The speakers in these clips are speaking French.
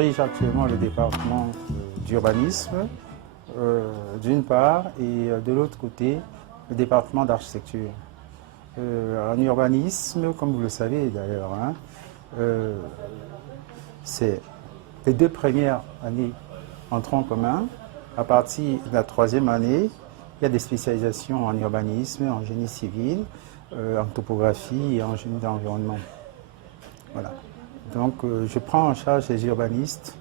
dirige actuellement le département d'urbanisme, d'une part, et de l'autre côté, le département d'architecture. En urbanisme, comme vous le savez d'ailleurs, c'est les 2 premières années en tronc commun. À partir de la 3e année, il y a des spécialisations en urbanisme, en génie civil, en topographie et en génie d'environnement. Voilà. Donc je prends en charge les urbanistes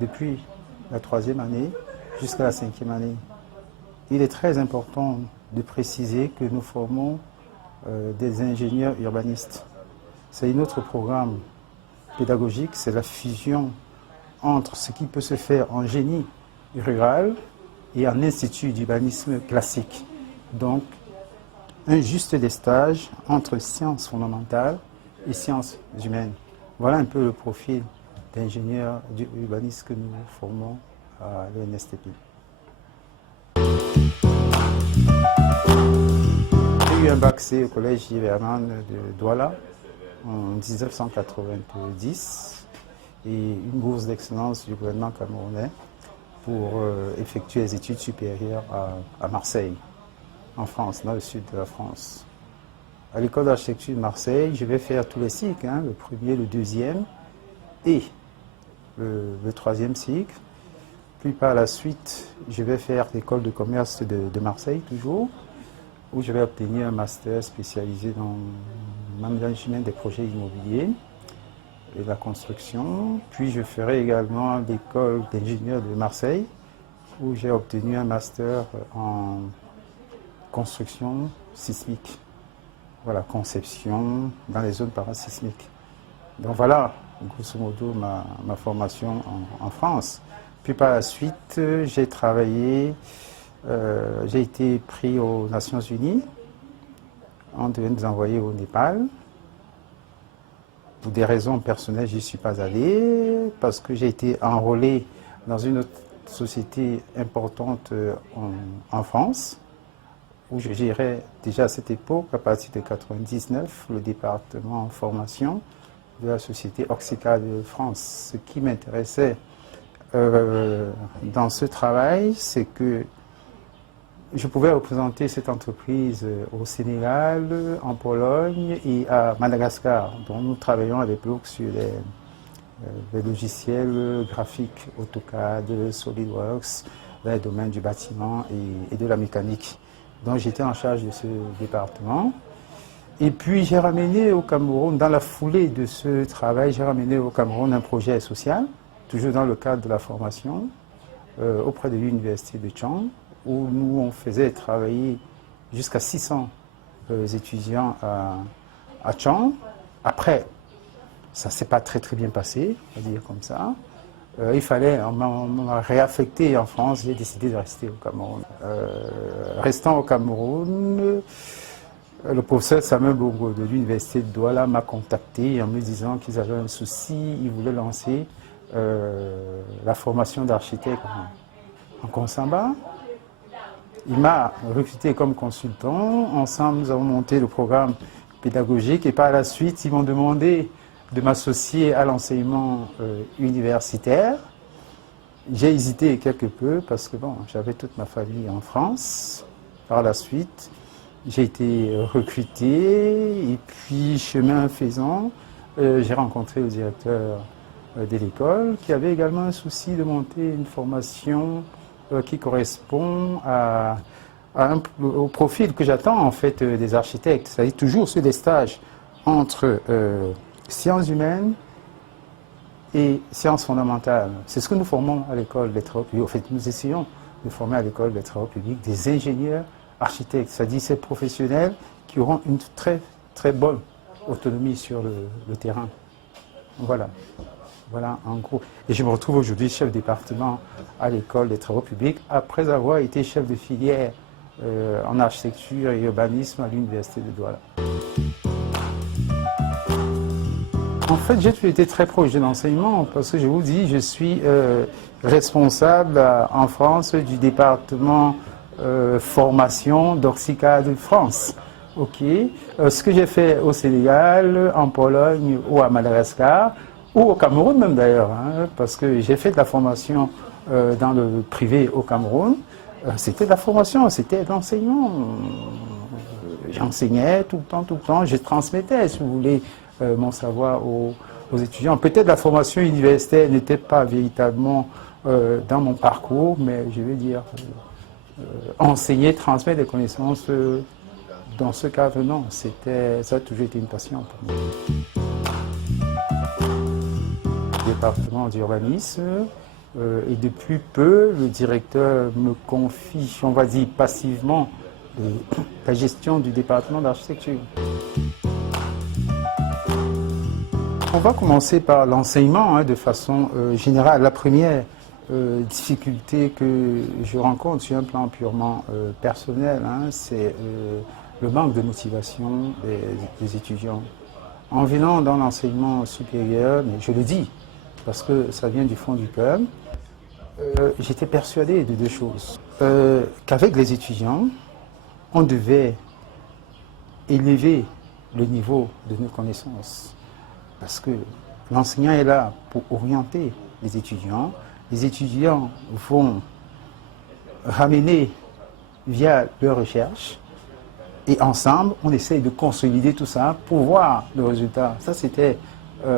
depuis la 3e année jusqu'à la 5e année. Il est très important de préciser que nous formons des ingénieurs urbanistes. C'est un autre programme pédagogique, c'est la fusion entre ce qui peut se faire en génie rural et en institut d'urbanisme classique. Donc, un juste destage entre sciences fondamentales et sciences humaines. Voilà un peu le profil d'ingénieur urbaniste que nous formons à l'ENSTP. J'ai eu un bac C au collège Yves-Hermann de Douala en 1990 et une bourse d'excellence du gouvernement camerounais pour effectuer les études supérieures à Marseille, en France, dans le sud de la France. À l'école d'architecture de Marseille, je vais faire tous les cycles, le premier, le 2e et le 3e cycle. Puis par la suite, je vais faire l'école de commerce de Marseille, toujours, où je vais obtenir un master spécialisé dans le management des projets immobiliers et la construction. Puis je ferai également l'école d'ingénieurs de Marseille, où j'ai obtenu un master en construction sismique. Voilà, conception dans les zones parasismiques. Donc voilà, grosso modo, ma formation en France. Puis par la suite, j'ai travaillé, j'ai été pris aux Nations Unies. On devait nous envoyer au Népal. Pour des raisons personnelles, je n'y suis pas allé, parce que j'ai été enrôlé dans une autre société importante en France, où je gérais déjà à cette époque, à partir de 1999, le département formation de la société Oxica de France. Ce qui m'intéressait dans ce travail, c'est que je pouvais représenter cette entreprise au Sénégal, en Pologne et à Madagascar, dont nous travaillons à l'époque sur les logiciels graphiques AutoCAD, SolidWorks, dans les domaines du bâtiment et de la mécanique. Donc j'étais en charge de ce département. Et puis j'ai ramené au Cameroun, dans la foulée de ce travail, j'ai ramené au Cameroun un projet social, toujours dans le cadre de la formation, auprès de l'université de Tchang, où nous on faisait travailler jusqu'à 600 étudiants à Tchang. Après, ça ne s'est pas très bien passé, on va dire comme ça. Il fallait, on m'a réaffecté en France, j'ai décidé de rester au Cameroun. Restant au Cameroun, le professeur Samuel Bongo de l'université de Douala m'a contacté en me disant qu'ils avaient un souci, ils voulaient lancer la formation d'architecte en Konsamba. Il m'a recruté comme consultant. Ensemble, nous avons monté le programme pédagogique et par la suite, ils m'ont demandé de m'associer à l'enseignement universitaire. J'ai hésité quelque peu parce que bon, j'avais toute ma famille en France. Par la suite, j'ai été recruté et puis, chemin faisant, j'ai rencontré le directeur de l'école qui avait également un souci de monter une formation qui correspond au profil que j'attends en fait des architectes, c'est-à-dire toujours sur des stages entre sciences humaines et sciences fondamentales. C'est ce que nous formons à l'école des travaux publics. En fait, nous essayons de former à l'école des travaux publics des ingénieurs architectes, c'est-à-dire ces professionnels qui auront une très très bonne autonomie sur le terrain. Voilà. Voilà, en gros. Et je me retrouve aujourd'hui chef de département à l'école des travaux publics, après avoir été chef de filière en architecture et urbanisme à l'université de Douala. En fait, j'ai toujours été très proche de l'enseignement parce que je vous dis, je suis responsable en France du département formation d'Oxica de France. Ok. Ce que j'ai fait au Sénégal, en Pologne ou à Madagascar, ou au Cameroun même d'ailleurs, hein, parce que j'ai fait de la formation dans le privé au Cameroun. C'était de la formation, c'était de l'enseignement. J'enseignais tout le temps, je transmettais, si vous voulez, mon savoir aux étudiants. Peut-être la formation universitaire n'était pas véritablement dans mon parcours, mais je veux dire, enseigner, transmettre des connaissances dans ce cadre, non, ça a toujours été une passion pour moi. Département d'urbanisme, et depuis peu, le directeur me confie, on va dire passivement, la gestion du département d'architecture. On va commencer par l'enseignement hein, de façon générale. La première difficulté que je rencontre sur un plan purement personnel, hein, c'est le manque de motivation des étudiants. En venant dans l'enseignement supérieur, mais je le dis parce que ça vient du fond du cœur, j'étais persuadé de deux choses. Qu'avec les étudiants, on devait élever le niveau de nos connaissances. Parce que l'enseignant est là pour orienter les étudiants. Les étudiants vont ramener via leurs recherches. Et ensemble, on essaye de consolider tout ça pour voir le résultat. Ça, c'était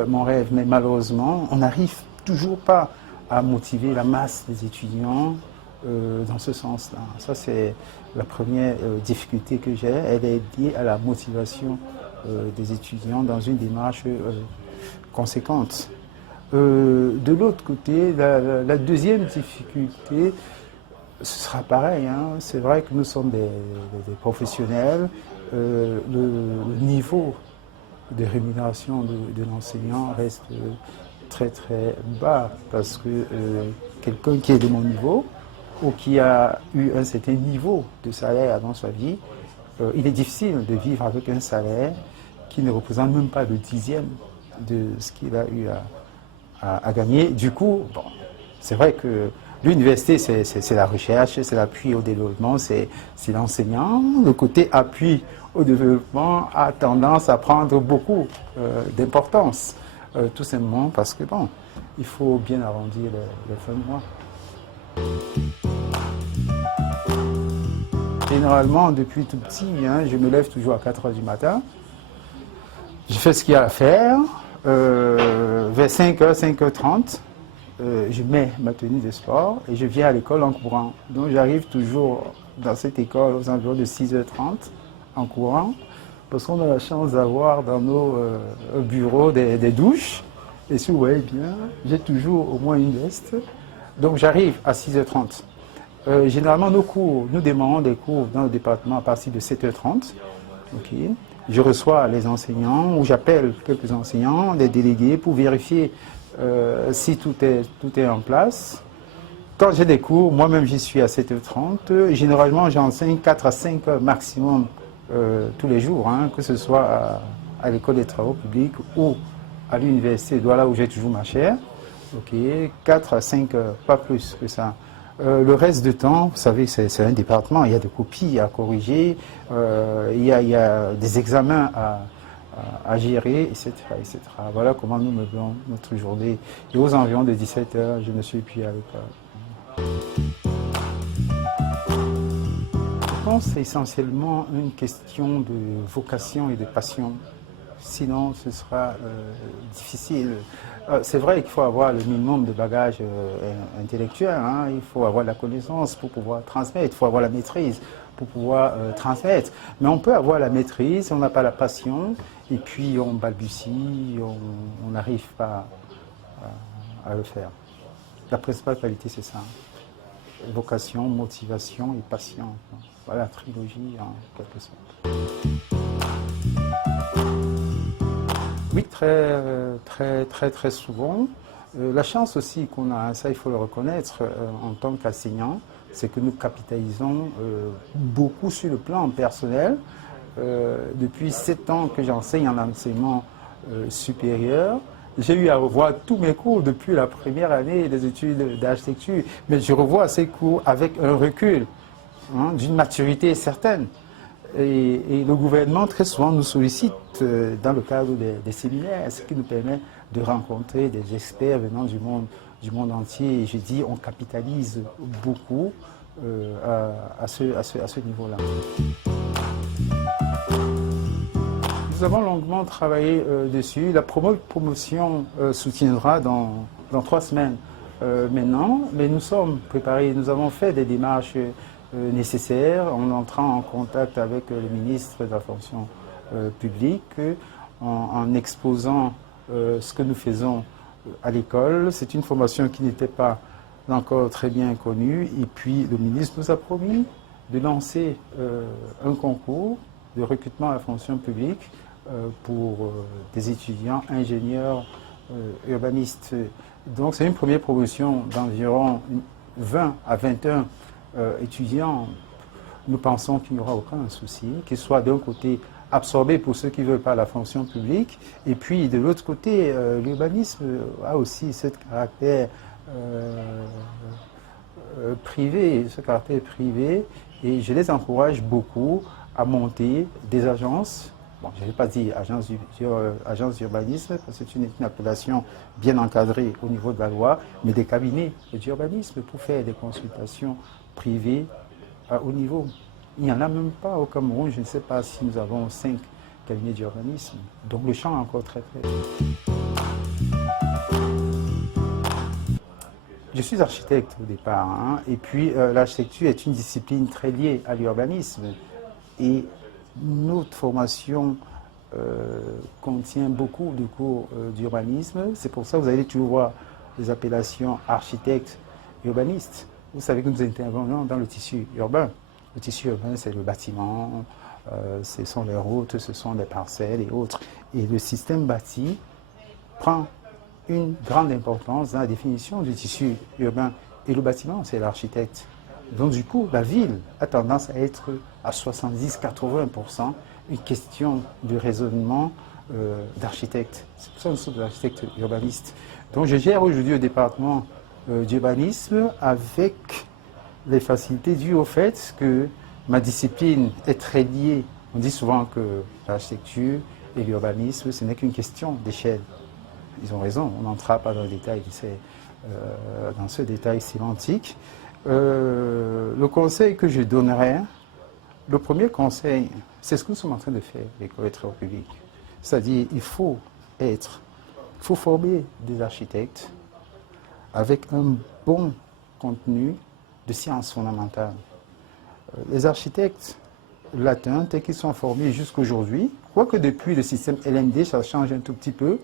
mon rêve. Mais malheureusement, on n'arrive toujours pas à motiver la masse des étudiants dans ce sens-là. Ça, c'est la première difficulté que j'ai. Elle est liée à la motivation des étudiants dans une démarche conséquente. De l'autre côté, la deuxième difficulté, ce sera pareil. Hein. C'est vrai que nous sommes des professionnels. Le niveau de rémunération de l'enseignant reste très très bas parce que quelqu'un qui est de mon niveau ou qui a eu un certain niveau de salaire dans sa vie, il est difficile de vivre avec un salaire qui ne représente même pas le dixième de ce qu'il a eu à gagner. Du coup, bon, c'est vrai que l'université, c'est la recherche, c'est l'appui au développement, c'est l'enseignant. Le côté appui au développement a tendance à prendre beaucoup d'importance, tout simplement parce que, bon, il faut bien arrondir les fins de mois. Généralement, depuis tout petit, hein, je me lève toujours à 4 heures du matin. Je fais ce qu'il y a à faire. Vers 5h, 5h30, je mets ma tenue de sport et je viens à l'école en courant. Donc j'arrive toujours dans cette école aux environs de 6h30 en courant parce qu'on a la chance d'avoir dans nos bureaux des douches. Et si vous voyez bien, j'ai toujours au moins une veste. Donc j'arrive à 6h30. Généralement, nous démarrons des cours dans le département à partir de 7h30. Okay. Je reçois les enseignants ou j'appelle quelques enseignants, des délégués pour vérifier si tout est en place. Quand j'ai des cours, moi-même j'y suis à 7h30. Généralement, j'enseigne 4 à 5 heures maximum tous les jours, hein, que ce soit à l'école des travaux publics ou à l'université de Douala où j'ai toujours ma chaire. Okay. 4 à 5 heures, pas plus que ça. Le reste du temps, vous savez, c'est un département, il y a des copies à corriger, il y a des examens à gérer, etc., etc. Voilà comment nous menons notre journée. Et aux environs de 17 heures, je ne suis plus à l'école. Je pense que c'est essentiellement une question de vocation et de passion. Sinon, ce sera difficile. C'est vrai qu'il faut avoir le minimum de bagages intellectuels, hein. Il faut avoir la connaissance pour pouvoir transmettre, il faut avoir la maîtrise pour pouvoir transmettre. Mais on peut avoir la maîtrise, on n'a pas la passion, et puis on balbutie, on n'arrive pas à le faire. La principale qualité, c'est ça. Vocation, motivation et passion. Voilà la trilogie en quelque sorte. Oui, très souvent. La chance aussi qu'on a, ça il faut le reconnaître en tant qu'enseignant, c'est que nous capitalisons beaucoup sur le plan personnel. Depuis 7 ans que j'enseigne en enseignement supérieur, j'ai eu à revoir tous mes cours depuis la première année des études d'architecture, mais je revois ces cours avec un recul, hein, d'une maturité certaine. Et le gouvernement, très souvent, nous sollicite dans le cadre des séminaires, ce qui nous permet de rencontrer des experts venant du monde entier. Et je dis, on capitalise beaucoup à ce niveau-là. Nous avons longuement travaillé dessus. La promotion soutiendra dans 3 semaines maintenant, mais nous sommes préparés. Nous avons fait des démarches nécessaires en entrant en contact avec le ministre de la fonction publique, en exposant ce que nous faisons à l'école. C'est une formation qui n'était pas encore très bien connue. Et puis le ministre nous a promis de lancer un concours de recrutement à la fonction publique pour des étudiants ingénieurs urbanistes. Donc c'est une première promotion d'environ 20 à 21 étudiants. Nous pensons qu'il n'y aura aucun souci, qu'ils soient d'un côté absorbés pour ceux qui ne veulent pas la fonction publique, et puis de l'autre côté, l'urbanisme a aussi ce caractère privé, et je les encourage beaucoup à monter des agences. Bon, je ne vais pas dire agence d'urbanisme, parce que c'est une appellation bien encadrée au niveau de la loi, mais des cabinets d'urbanisme pour faire des consultations privées à haut niveau. Il n'y en a même pas au Cameroun, je ne sais pas si nous avons 5 cabinets d'urbanisme, donc le champ est encore très très. Je suis architecte au départ, hein, et puis l'architecture est une discipline très liée à l'urbanisme. Et notre formation contient beaucoup de cours d'urbanisme. C'est pour ça que vous allez toujours voir les appellations architectes urbanistes. Vous savez que nous intervenons dans le tissu urbain. Le tissu urbain, c'est le bâtiment, ce sont les routes, ce sont les parcelles et autres. Et le système bâti prend une grande importance dans la définition du tissu urbain. Et le bâtiment, c'est l'architecte. Donc du coup, la ville a tendance à être à 70-80% une question de raisonnement d'architecte. C'est pour ça que nous sommes des architectes urbanistes. Donc je gère aujourd'hui au département d'urbanisme avec les facilités dues au fait que ma discipline est très liée. On dit souvent que l'architecture et l'urbanisme, ce n'est qu'une question d'échelle. Ils ont raison, on n'entrera pas dans le détail, dans ce détail sémantique. Le conseil que je donnerais, le premier conseil, c'est ce que nous sommes en train de faire, l'école des travaux publics. C'est-à-dire, il faut former des architectes avec un bon contenu de sciences fondamentales. Les architectes latins, tels qu'ils sont formés jusqu'aujourd'hui, quoique depuis le système LMD, ça change un tout petit peu,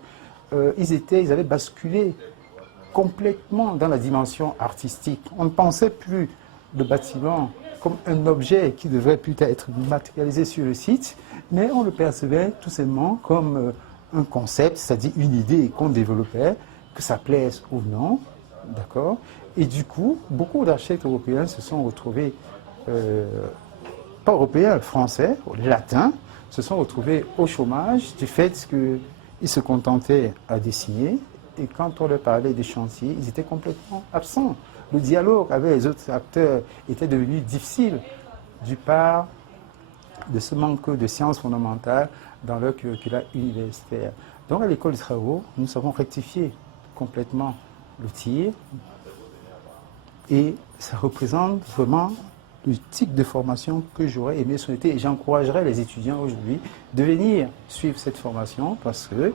ils avaient basculé complètement dans la dimension artistique. On ne pensait plus le bâtiment comme un objet qui devrait peut-être être matérialisé sur le site, mais on le percevait tout simplement comme un concept, c'est-à-dire une idée qu'on développait, que ça plaise ou non, d'accord. Et du coup, beaucoup d'architectes européens se sont retrouvés, pas européens, français, latins, se sont retrouvés au chômage du fait qu'ils se contentaient à dessiner. Et quand on leur parlait des chantiers, ils étaient complètement absents. Le dialogue avec les autres acteurs était devenu difficile du part de ce manque de sciences fondamentales dans leur curricula universitaire. Donc à l'école des travaux, nous avons rectifié complètement le tir et ça représente vraiment le type de formation que j'aurais aimé souhaiter. Et j'encouragerais les étudiants aujourd'hui de venir suivre cette formation parce que,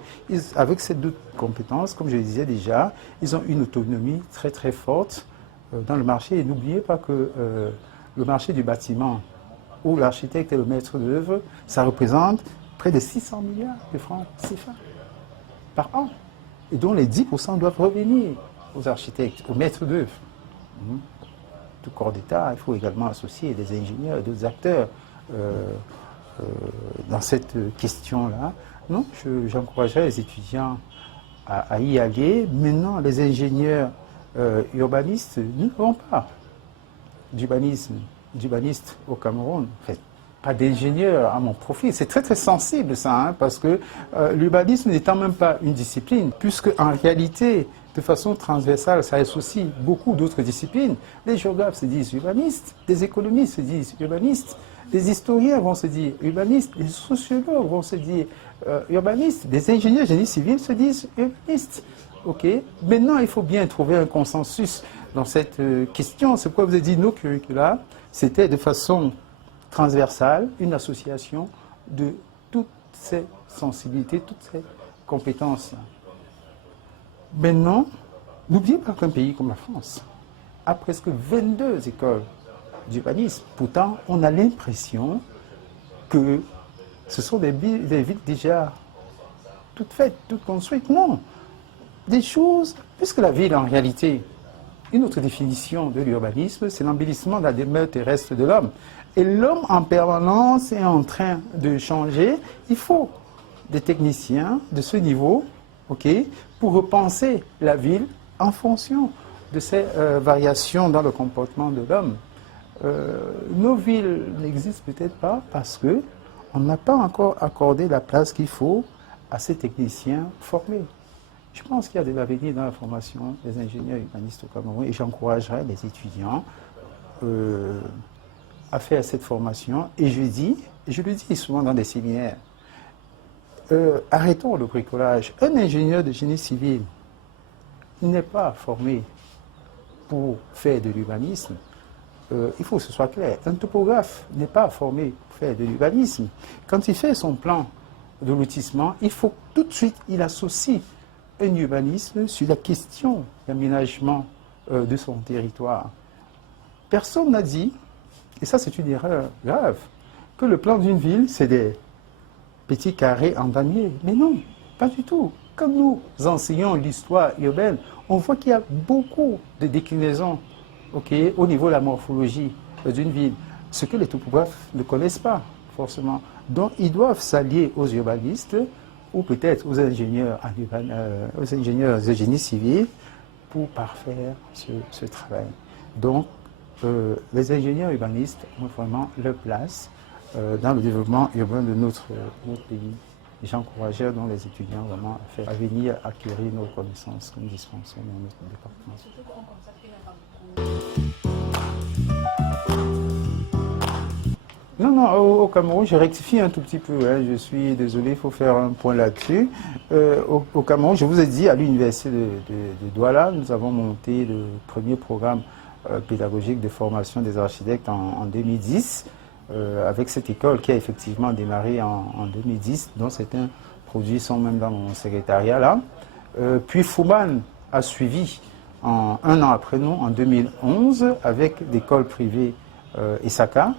avec ces 2 compétences, comme je le disais déjà, ils ont une autonomie très très forte dans le marché. Et n'oubliez pas que le marché du bâtiment, où l'architecte est le maître d'œuvre, ça représente près de 600 milliards de francs CFA par an. Et dont les 10% doivent revenir aux architectes, aux maîtres d'œuvre. Tout corps d'État, il faut également associer des ingénieurs et d'autres acteurs dans cette question-là. Non, j'encouragerais les étudiants à y aller. Maintenant, les ingénieurs urbanistes, nous n'avons pas d'urbaniste au Cameroun. En fait, pas d'ingénieur à mon profil. C'est très très sensible ça, hein, parce que l'urbanisme n'étant même pas une discipline, puisque en réalité, de façon transversale, ça associe beaucoup d'autres disciplines. Les géographes se disent urbanistes, les économistes se disent urbanistes, les historiens vont se dire urbanistes, les sociologues vont se dire urbanistes, les ingénieurs génie civil se disent urbanistes. Ok. Maintenant, il faut bien trouver un consensus dans cette question. C'est pourquoi vous avez dit nos curricula, c'était de façon transversale, une association de toutes ces sensibilités, toutes ces compétences. Maintenant, n'oubliez pas qu'un pays comme la France a presque 22 écoles d'urbanisme. Pourtant, on a l'impression que ce sont des villes déjà toutes faites, toutes construites. Non, des choses, puisque la ville en réalité, une autre définition de l'urbanisme, c'est l'embellissement de la demeure terrestre de l'homme. Et l'homme en permanence est en train de changer. Il faut des techniciens de ce niveau, ok, pour repenser la ville en fonction de ces variations dans le comportement de l'homme. Nos villes n'existent peut-être pas parce qu'on n'a pas encore accordé la place qu'il faut à ces techniciens formés. Je pense qu'il y a de l'avenir dans la formation des ingénieurs urbanistes au Cameroun et j'encouragerai les étudiants à faire cette formation. Et je le dis souvent dans des séminaires, arrêtons le bricolage. Un ingénieur de génie civil n'est pas formé pour faire de l'urbanisme. Il faut que ce soit clair. Un topographe n'est pas formé pour faire de l'urbanisme. Quand il fait son plan de lotissement, il faut tout de suite, il associe un urbanisme sur la question d'aménagement de son territoire. Personne n'a dit, et ça c'est une erreur grave, que le plan d'une ville c'est des petits carrés en damier. Mais non, pas du tout. Quand nous enseignons l'histoire urbaine, on voit qu'il y a beaucoup de déclinaisons au niveau de la morphologie d'une ville, ce que les topographes ne connaissent pas forcément. Donc ils doivent s'allier aux urbanistes ou peut-être aux ingénieurs de génie civil pour parfaire ce travail. Donc les ingénieurs urbanistes ont vraiment leur place dans le développement urbain de notre pays. Et j'encourageais donc les étudiants vraiment à venir acquérir nos connaissances que nous dispensons dans notre département. Non, non, au Cameroun, je rectifie un tout petit peu, hein, je suis désolé, il faut faire un point là-dessus. Au Cameroun, je vous ai dit, à l'université de Douala, nous avons monté le premier programme pédagogique de formation des architectes en 2010, avec cette école qui a effectivement démarré en 2010, dont certains produits sont même dans mon secrétariat là. Puis Fouman a suivi un an après nous, en 2011, avec l'école privée Essaka,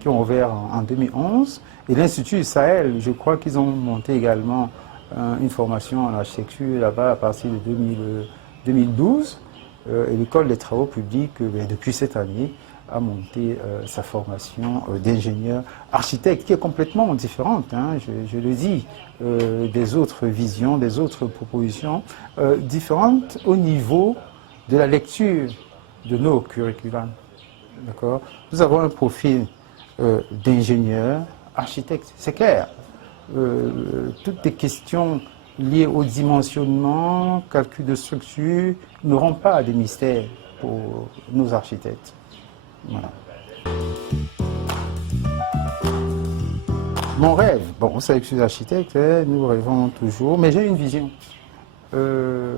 qui ont ouvert en 2011, et l'Institut Sahel, je crois qu'ils ont monté également une formation en architecture là-bas à partir de 2012, et l'école des travaux publics, depuis cette année, a monté sa formation d'ingénieur architecte, qui est complètement différente, hein, je le dis, des autres visions, des autres propositions, différentes au niveau de la lecture de nos curriculums. D'accord ? Nous avons un profil d'ingénieur, architecte, c'est clair. Toutes les questions liées au dimensionnement, calcul de structure, n'auront pas de mystère pour nos architectes. Voilà. Mon rêve, bon, vous savez que je suis architecte, hein, nous rêvons toujours, mais j'ai une vision. Je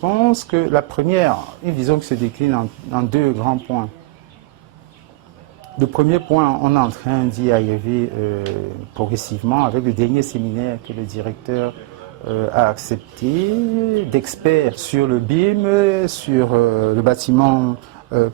pense que la première, une vision qui se décline en deux grands points. Le premier point, on est en train d'y arriver progressivement avec le dernier séminaire que le directeur a accepté, d'experts sur le BIM, sur le bâtiment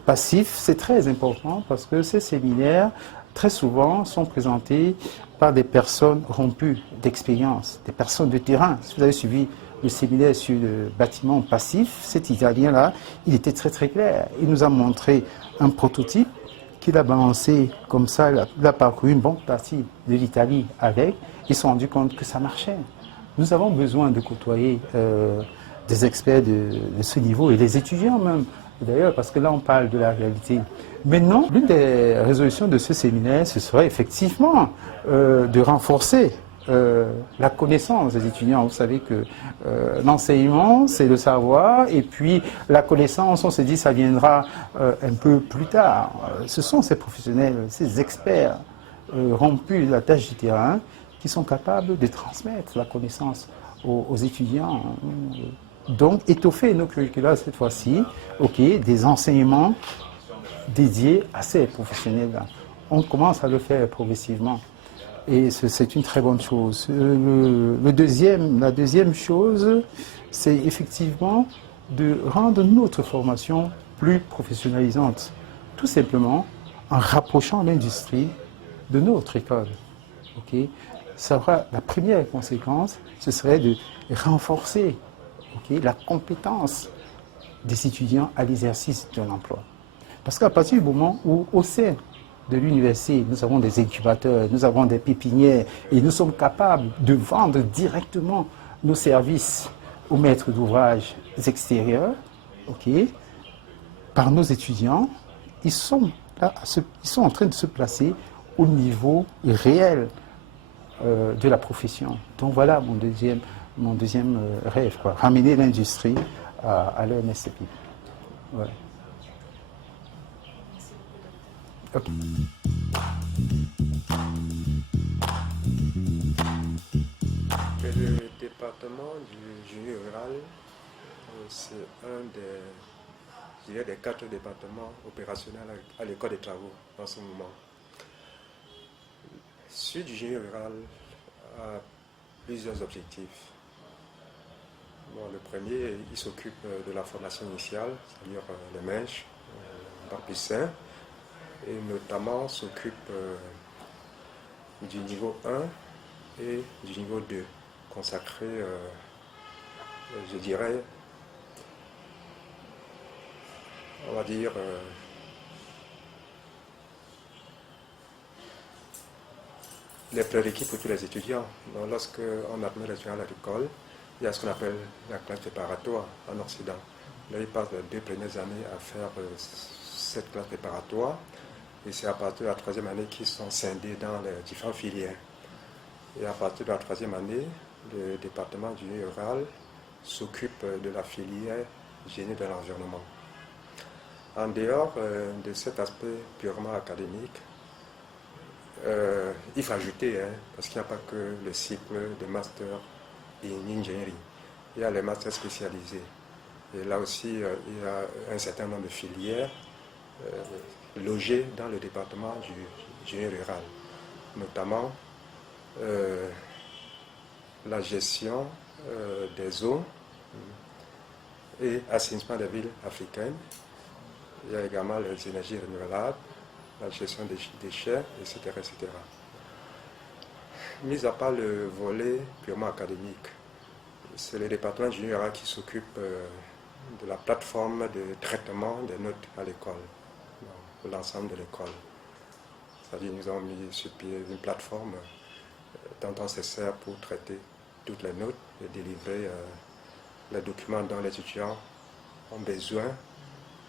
passif. C'est très important parce que ces séminaires, très souvent, sont présentés par des personnes rompues d'expérience, des personnes de terrain. Si vous avez suivi le séminaire sur le bâtiment passif, cet Italien-là, il était très très clair. Il nous a montré un prototype qu'il a balancé comme ça, il a parcouru une bonne partie de l'Italie avec, ils se sont rendus compte que ça marchait. Nous avons besoin de côtoyer des experts de ce niveau et les étudiants même D'ailleurs, parce que là, on parle de la réalité. Maintenant, l'une des résolutions de ce séminaire, ce serait effectivement de renforcer la connaissance des étudiants. Vous savez que l'enseignement, c'est le savoir, et puis la connaissance, on se dit, ça viendra un peu plus tard. Ce sont ces professionnels, ces experts rompus de la tâche du terrain qui sont capables de transmettre la connaissance aux étudiants. Donc, étoffer nos curricula cette fois-ci, des enseignements dédiés à ces professionnels-là. On commence à le faire progressivement. Et c'est une très bonne chose. La deuxième chose, c'est effectivement de rendre notre formation plus professionnalisante. Tout simplement en rapprochant l'industrie de notre école. Ça aura, la première conséquence, ce serait de renforcer la compétence des étudiants à l'exercice d'un emploi. Parce qu'à partir du moment où, au sein de l'université, nous avons des incubateurs, nous avons des pépinières et nous sommes capables de vendre directement nos services aux maîtres d'ouvrage extérieurs, par nos étudiants, ils sont en train de se placer au niveau réel de la profession. Donc voilà mon deuxième rêve, ramener l'industrie à l'ENSCP. Voilà. Okay. Le département du génie rural, c'est un des 4 départements opérationnels à l'école des travaux en ce moment. Celui du génie rural a plusieurs objectifs. Bon, le premier, il s'occupe de la formation initiale, c'est-à-dire les mèches, bac plus 5, et notamment s'occupe du niveau 1 et du niveau 2, consacré, je dirais, on va dire, les prérequis pour tous les étudiants. Donc, lorsqu'on admet les étudiants à l'école, il y a ce qu'on appelle la classe préparatoire en Occident. Là, ils passent les 2 premières années à faire cette classe préparatoire. Et c'est à partir de la 3e année qu'ils sont scindés dans les différentes filières. Et à partir de la 3e année, le département du génie rural s'occupe de la filière génie de l'environnement. En dehors de cet aspect purement académique, il faut ajouter, parce qu'il n'y a pas que le cycle de master en ingénierie, il y a les masters spécialisés. Et là aussi, il y a un certain nombre de filières logées dans le département du génie rural, notamment la gestion des eaux et assainissement des villes africaines. Il y a également les énergies renouvelables, la gestion des déchets, etc., etc. Mis à part le volet purement académique, c'est le département du génie rural qui s'occupe de la plateforme de traitement des notes à l'école, pour l'ensemble de l'école. C'est-à-dire nous avons mis sur pied une plateforme dont on se sert pour traiter toutes les notes et délivrer les documents dont les étudiants ont besoin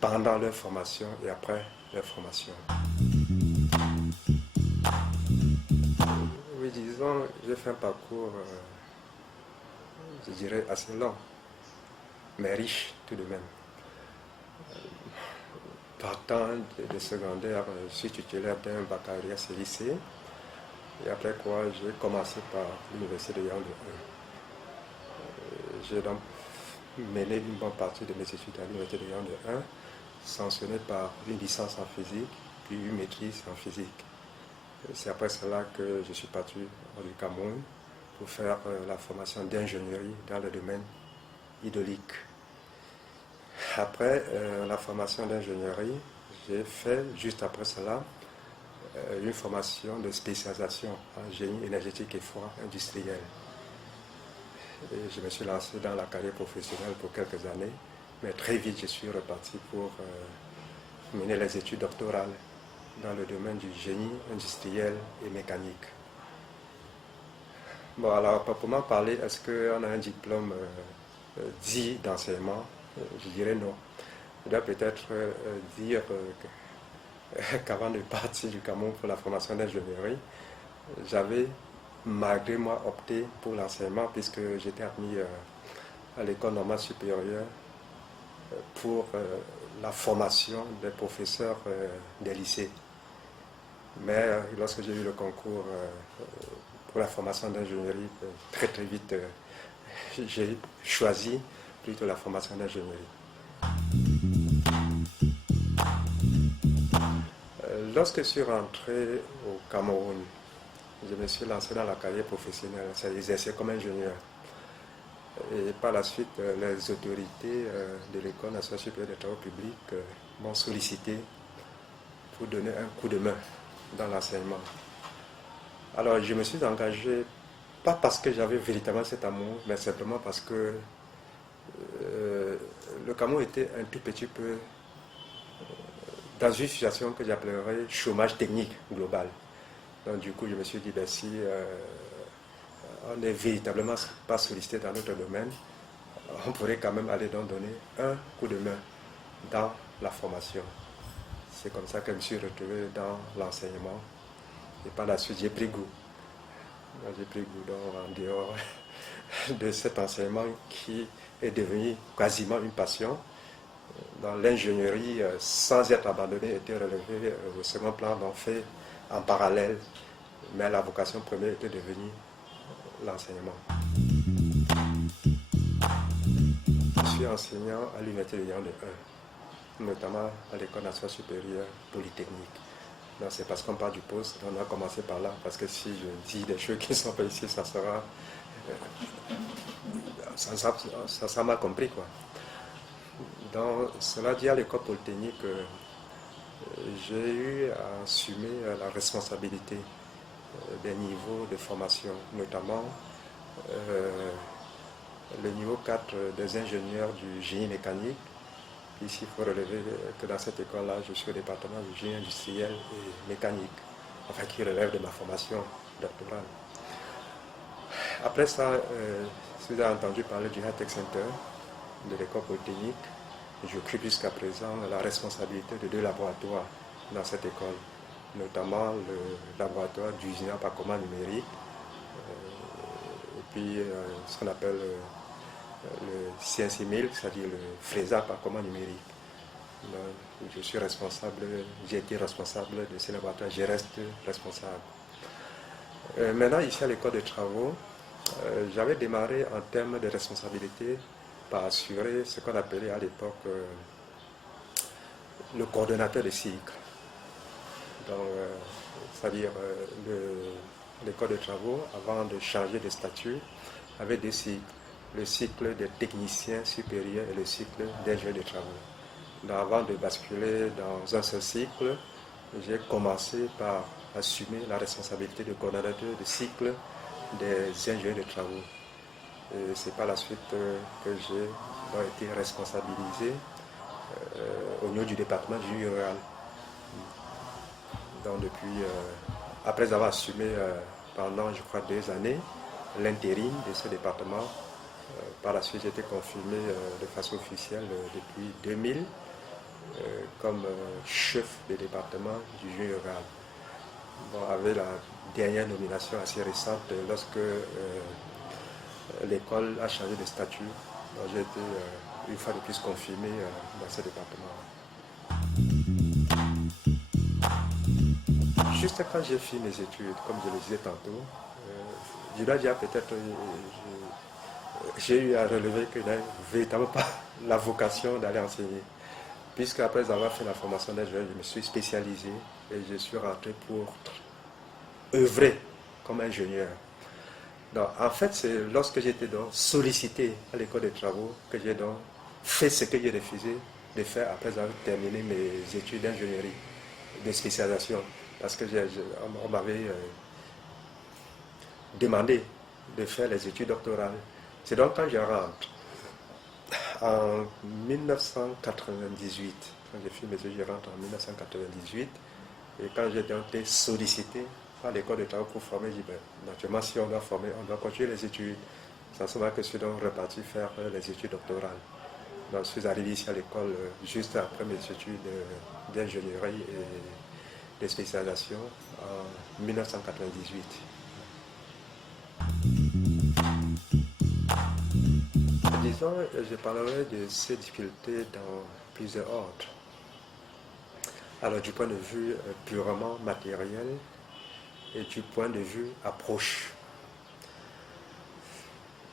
pendant leur formation et après leur formation. Oui, disons, j'ai fait un parcours, je dirais, assez long, mais riche tout de même. Partant de secondaire, je suis titulaire d'un baccalauréat lycée. Et après quoi, j'ai commencé par l'université de Yaoundé 1. J'ai donc mené une bonne partie de mes études à l'université de Yaoundé 1, sanctionné par une licence en physique, puis une maîtrise en physique. C'est après cela que je suis parti au Cameroun pour faire la formation d'ingénierie dans le domaine hydraulique. Après la formation d'ingénierie, j'ai fait juste après cela une formation de spécialisation en génie énergétique et froid industriel. Et je me suis lancé dans la carrière professionnelle pour quelques années, mais très vite je suis reparti pour mener les études doctorales dans le domaine du génie industriel et mécanique. Bon, alors, proprement parler, est-ce qu'on a un diplôme dit d'enseignement? Je dirais non. Je dois peut-être dire qu'avant de partir du Cameroun pour la formation d'ingénierie, j'avais malgré moi opté pour l'enseignement puisque j'étais admis à l'école normale supérieure pour la formation des professeurs des lycées. Mais lorsque j'ai eu le concours pour la formation d'ingénierie, très très vite, j'ai choisi plutôt la formation d'ingénierie. Lorsque je suis rentré au Cameroun, je me suis lancé dans la carrière professionnelle, c'est-à-dire exercer comme ingénieur. Et par la suite, les autorités de l'École nationale supérieure des travaux publics m'ont sollicité pour donner un coup de main dans l'enseignement. Alors je me suis engagé, pas parce que j'avais véritablement cet amour, mais simplement parce que le Cameroun était un tout petit peu dans une situation que j'appellerais chômage technique global. Donc du coup, je me suis dit, ben, si on n'est véritablement pas sollicité dans notre domaine, on pourrait quand même aller donc donner un coup de main dans la formation. C'est comme ça que je me suis retrouvé dans l'enseignement. Et par la suite, j'ai pris goût. J'ai pris goût en dehors de cet enseignement qui est devenu quasiment une passion. Dans l'ingénierie, sans être abandonné, était relevé au second plan, donc fait en parallèle. Mais la vocation première était devenue l'enseignement. Je suis enseignant à l'Université de Yaoundé 1, notamment à l'École nationale supérieure polytechnique. C'est parce qu'on parle du poste, on a commencé par là, parce que si je dis des choses qui ne sont pas ici, ça sera... ça sera mal compris, quoi. Donc, cela dit, à l'école polytechnique, j'ai eu à assumer la responsabilité des niveaux de formation, notamment le niveau 4 des ingénieurs du génie mécanique. Ici, il faut relever que dans cette école-là, je suis au département du génie industriel et mécanique, enfin qui relève de ma formation doctorale. Après ça, si vous avez entendu parler du High Tech Center de l'école polytechnique, j'occupe jusqu'à présent la responsabilité de 2 laboratoires dans cette école, notamment le laboratoire d'usinage par commande numérique et puis ce qu'on appelle le CNC Mill, c'est-à-dire le fraisage par commande numérique. Donc, je suis responsable, j'ai été responsable de ces laboratoires, je reste responsable. Maintenant, ici à l'école des travaux, j'avais démarré en termes de responsabilité par assurer ce qu'on appelait à l'époque le coordonnateur de cycle. C'est-à-dire l'école de travaux, avant de changer de statut, avait 2 cycles. Le cycle des techniciens supérieurs et le cycle d'ingénieurs de travaux. Donc, avant de basculer dans un seul cycle, j'ai commencé par assumer la responsabilité de coordonnateur de cycle des ingénieurs de travaux. Et c'est par la suite que j'ai été responsabilisé au niveau du département du génie rural. Donc depuis, après avoir assumé pendant, je crois, 2 années, l'intérim de ce département, par la suite j'ai été confirmé de façon officielle depuis 2000 comme chef de département du génie rural. Bon, avec la dernière nomination assez récente, lorsque l'école a changé de statut, j'ai été une fois de plus confirmé dans ce département. Juste quand j'ai fini mes études, comme je le disais tantôt, je dois dire peut-être j'ai eu à relever que je n'avais véritablement pas la vocation d'aller enseigner. Puisque après avoir fait la formation d'ingénieur, je me suis spécialisé et je suis rentré pour œuvrer comme ingénieur. Donc, en fait, c'est lorsque j'étais donc sollicité à l'école des travaux que j'ai donc fait ce que j'ai refusé de faire après avoir terminé mes études d'ingénierie, de spécialisation. Parce que on m'avait demandé de faire les études doctorales. C'est donc quand je rentre en 1998, quand j'ai fait mes études, je rentre en 1998, et quand j'ai été sollicité par l'école de travaux pour former, je dis, ben, naturellement, si on doit former, on doit continuer les études. C'est à ce moment que je suis donc reparti faire les études doctorales. Donc, je suis arrivé ici à l'école juste après mes études d'ingénierie et de spécialisation en 1998. Disons, je parlerai de ces difficultés dans plusieurs ordres. Alors, du point de vue purement matériel et du point de vue approche.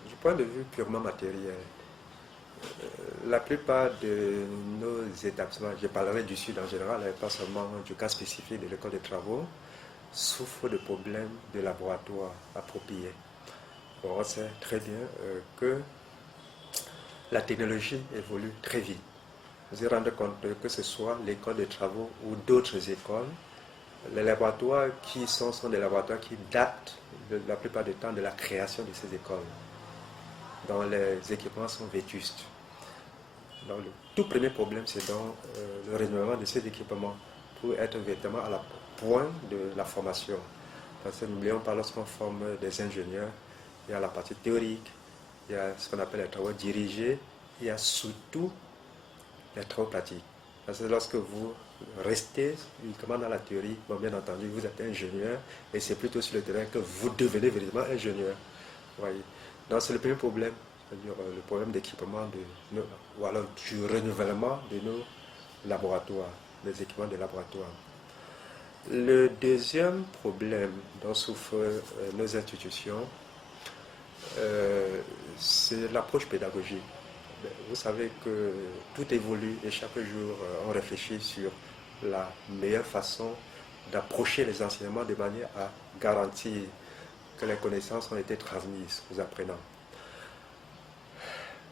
Du point de vue purement matériel, la plupart de nos établissements, je parlerai du Sud en général, et pas seulement du cas spécifique de l'école des travaux, souffrent de problèmes de laboratoire appropriés. On sait très bien que la technologie évolue très vite. Vous vous rendez compte que ce soit l'école des travaux ou d'autres écoles, les laboratoires qui sont des laboratoires qui datent la plupart du temps de la création de ces écoles, dont les équipements sont vétustes. Donc, le tout premier problème, c'est donc le renouvellement de ces équipements pour être véritablement à la pointe de la formation. Parce que n'oublions pas, lorsqu'on forme des ingénieurs, il y a la partie théorique, il y a ce qu'on appelle les travaux dirigés, il y a surtout les travaux pratiques. Parce que lorsque vous restez uniquement dans la théorie, bon, bien entendu, vous êtes ingénieur et c'est plutôt sur le terrain que vous devenez véritablement ingénieur. Voyez. Donc c'est le premier problème, c'est-à-dire le problème d'équipement ou alors du renouvellement de nos laboratoires, des équipements de laboratoire. Le deuxième problème dont souffrent nos institutions, c'est l'approche pédagogique. Vous savez que tout évolue et chaque jour on réfléchit sur la meilleure façon d'approcher les enseignements de manière à garantir que les connaissances ont été transmises aux apprenants.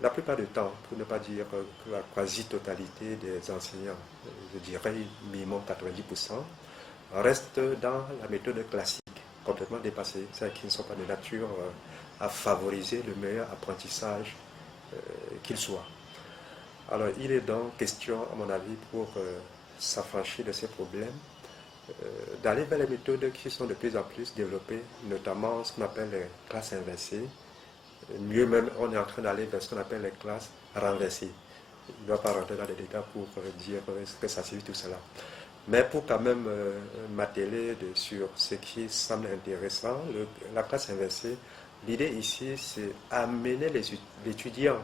La plupart du temps, pour ne pas dire que la quasi-totalité des enseignants, je dirais minimum 90%, restent dans la méthode classique, complètement dépassée, celles qui ne sont pas de nature à favoriser le meilleur apprentissage qu'il soit. Alors il est donc question, à mon avis, pour s'affranchir de ces problèmes, d'aller vers les méthodes qui sont de plus en plus développées, notamment ce qu'on appelle les classes inversées. Mieux même, on est en train d'aller vers ce qu'on appelle les classes renversées. Je ne dois pas rentrer dans les détails pour dire ce que ça signifie tout cela. Mais pour quand même m'atteler sur ce qui semble intéressant, la classe inversée, l'idée ici, c'est amener l'étudiant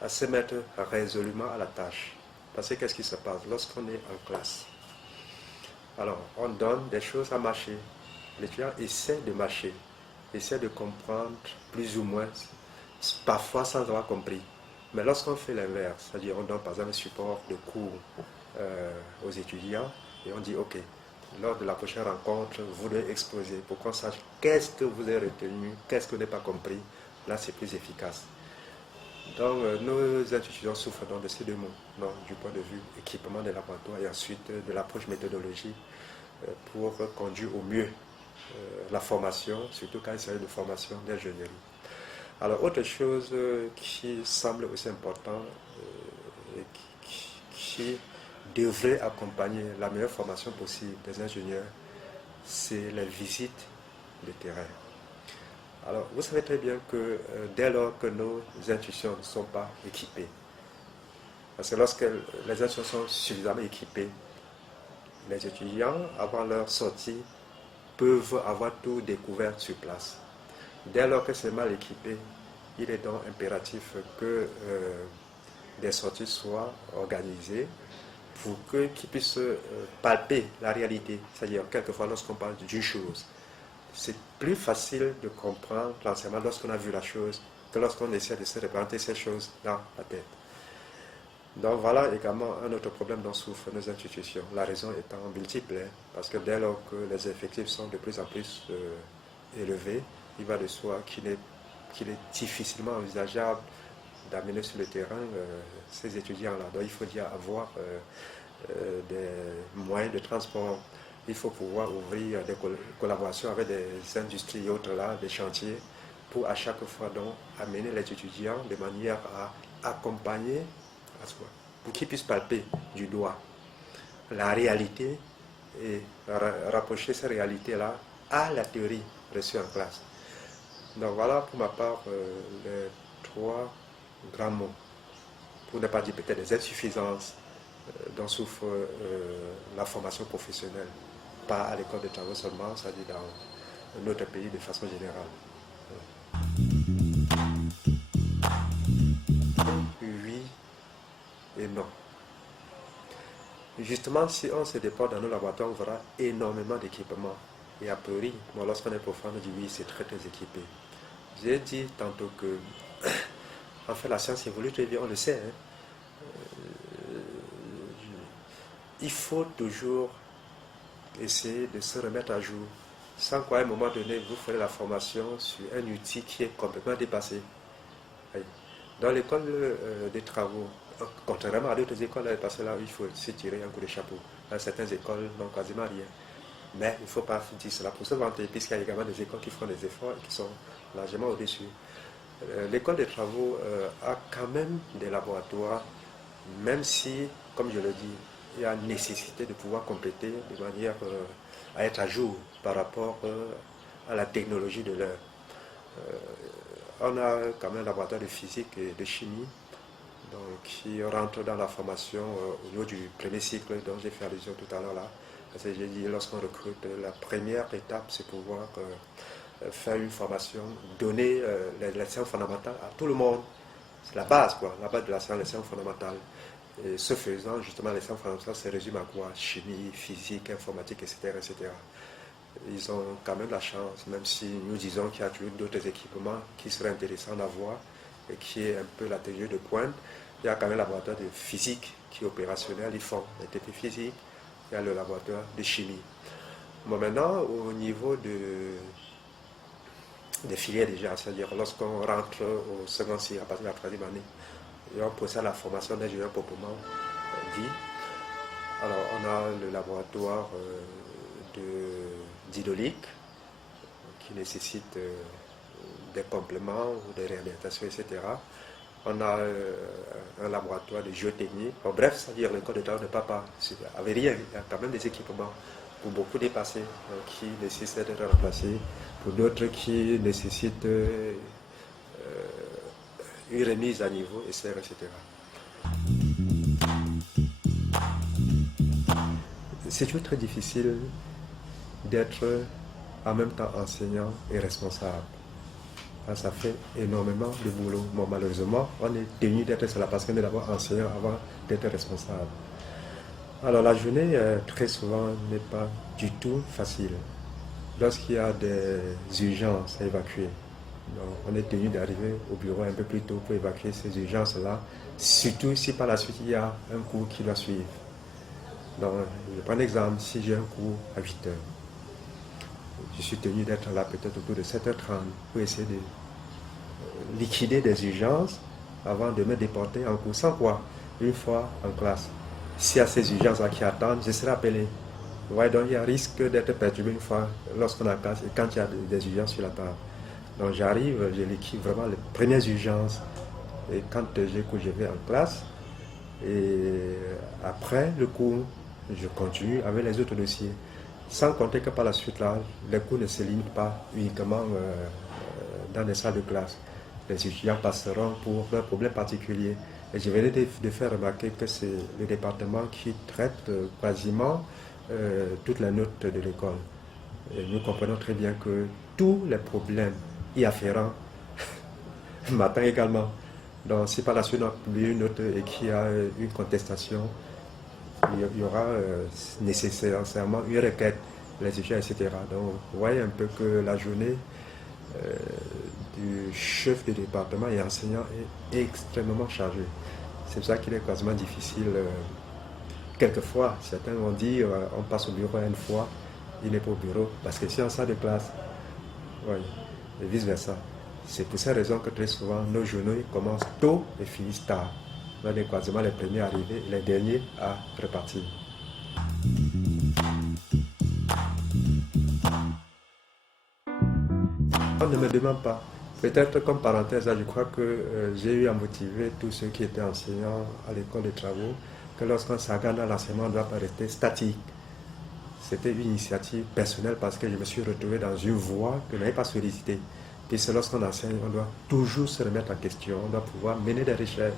à se mettre résolument à la tâche. Parce que qu'est-ce qui se passe lorsqu'on est en classe? Alors, on donne des choses à mâcher. L'étudiant essaie de mâcher, essaie de comprendre plus ou moins, parfois sans avoir compris. Mais lorsqu'on fait l'inverse, c'est-à-dire on donne par exemple un support de cours aux étudiants et on dit ok, lors de la prochaine rencontre, vous devez exposer pour qu'on sache qu'est-ce que vous avez retenu, qu'est-ce que vous n'avez pas compris. Là, c'est plus efficace. Donc, nos institutions souffrent donc de ces deux mots, donc, du point de vue équipement des laboratoires et ensuite de l'approche méthodologique pour conduire au mieux la formation, surtout quand il s'agit de formation d'ingénierie. Alors, autre chose qui semble aussi important et qui devrait accompagner la meilleure formation possible des ingénieurs, c'est les visites de terrain. Alors, vous savez très bien que dès lors que nos institutions ne sont pas équipées, parce que lorsque les institutions sont suffisamment équipées, les étudiants, avant leur sortie, peuvent avoir tout découvert sur place. Dès lors que c'est mal équipé, il est donc impératif que des sorties soient organisées pour qu'ils puissent palper la réalité. C'est-à-dire, quelquefois, lorsqu'on parle d'une chose, c'est plus facile de comprendre l'enseignement lorsqu'on a vu la chose que lorsqu'on essaie de se représenter ces choses dans la tête. Donc voilà également un autre problème dont souffrent nos institutions. La raison étant multiple, parce que dès lors que les effectifs sont de plus en plus élevés, il va de soi qu'il est difficilement envisageable d'amener sur le terrain ces étudiants-là. Donc il faut déjà avoir des moyens de transport. Il faut pouvoir ouvrir des collaborations avec des industries et autres là, des chantiers, pour à chaque fois donc amener les étudiants de manière à accompagner, pour qu'ils puissent palper du doigt la réalité et rapprocher ces réalités-là à la théorie reçue en classe. Donc voilà pour ma part les trois grands mots pour ne pas dire peut-être des insuffisances dont souffre la formation professionnelle, pas à l'école de travaux seulement, c'est-à-dire dans notre pays de façon générale. Oui et non. Justement, si on se déporte dans nos laboratoires, on verra énormément d'équipements. Et a priori, bon, lorsqu'on est profane, on dit oui, c'est très très équipé. J'ai dit tantôt que, en fait, la science évolue très bien, on le sait. Il faut toujours essayer de se remettre à jour. Sans quoi, à un moment donné, vous ferez la formation sur un outil qui est complètement dépassé. Dans l'école des travaux, contrairement à d'autres écoles, parce que là, il faut se tirer un coup de chapeau. Dans certaines écoles, non, quasiment rien. Mais il ne faut pas dire cela pour se vanter, puisqu'il y a également des écoles qui font des efforts et qui sont largement au-dessus. L'école des travaux a quand même des laboratoires, même si, comme je le dis, il y a nécessité de pouvoir compléter de manière à être à jour par rapport à la technologie de l'heure. On a quand même un laboratoire de physique et de chimie donc, qui rentre dans la formation au niveau du premier cycle dont j'ai fait allusion tout à l'heure là. Parce que j'ai dit, lorsqu'on recrute, la première étape, c'est pouvoir faire une formation, donner les sciences fondamentales à tout le monde. C'est la base, quoi, la base de la science, les sciences fondamentales. Et ce faisant, justement, les sciences fondamentales se résument à quoi? Chimie, physique, informatique, etc., etc. Ils ont quand même la chance, même si nous disons qu'il y a toujours d'autres équipements qui seraient intéressants à voir et qui est un peu la technologie de pointe. Il y a quand même le laboratoire de physique qui est opérationnel, ils font les TP physique. Il y a le laboratoire de chimie. Bon, maintenant, au niveau des filières déjà, c'est-à-dire lorsqu'on rentre au second cycle, à partir de la troisième année, et on procède à la formation d'ingénieur proprement dit. Alors, on a le laboratoire d'hydraulique qui nécessite des compléments ou des réhabilitations, etc. On a un laboratoire de géotechnie. Bon, bref, c'est-à-dire l'école de travail de papa, avec rien, il y a quand même des équipements pour beaucoup dépassés qui nécessitent d'être remplacés, pour d'autres qui nécessitent une remise à niveau, etc. C'est toujours très difficile d'être en même temps enseignant et responsable. Ça fait énormément de boulot. Bon, malheureusement, on est tenu d'être cela parce qu'on est d'abord enseignant avant d'être responsable. Alors la journée, très souvent, n'est pas du tout facile. Lorsqu'il y a des urgences à évacuer, donc on est tenu d'arriver au bureau un peu plus tôt pour évacuer ces urgences-là, surtout si par la suite il y a un cours qui doit suivre. Donc, je prends un exemple, si j'ai un cours à 8 heures, je suis tenu d'être là peut-être autour de 7h30 pour essayer de liquider des urgences avant de me déporter en cours. Sans quoi, une fois en classe, s'il y a ces urgences-là qui attendent, je serai appelé. Ouais, donc il y a risque d'être perturbé une fois lorsqu'on est en classe et quand il y a des urgences sur la table. Donc j'arrive, je liquide vraiment les premières urgences. Et quand j'ai cours, je vais en classe. Et après le cours, je continue avec les autres dossiers. Sans compter que par la suite, là, les cours ne se limitent pas uniquement dans les salles de classe. Les étudiants passeront pour leurs problèmes particuliers. Et je venais de faire remarquer que c'est le département qui traite quasiment toutes les notes de l'école. Et nous comprenons très bien que tous les problèmes y afférents m'attendent également. Donc si par la suite on a publié une note et qu'il y a une contestation, il y aura nécessairement une requête, les étudiants, etc. Donc vous voyez un peu que la journée du chef de département et enseignant est extrêmement chargée. C'est pour ça qu'il est quasiment difficile. Quelquefois, certains vont dire on passe au bureau une fois, il n'est pas au bureau, parce que si en salle de classe, oui, et vice-versa. C'est pour cette raison que très souvent nos journaux commencent tôt et finissent tard. On est quasiment les premiers à arriver et les derniers à repartir. On ne me demande pas. Peut-être comme parenthèse, je crois que j'ai eu à motiver tous ceux qui étaient enseignants à l'école des travaux que lorsqu'on s'engage dans l'enseignement, on ne doit pas rester statique. C'était une initiative personnelle parce que je me suis retrouvé dans une voie que je n'avais pas sollicitée. Puis c'est lorsqu'on enseigne, on doit toujours se remettre en question, on doit pouvoir mener des recherches.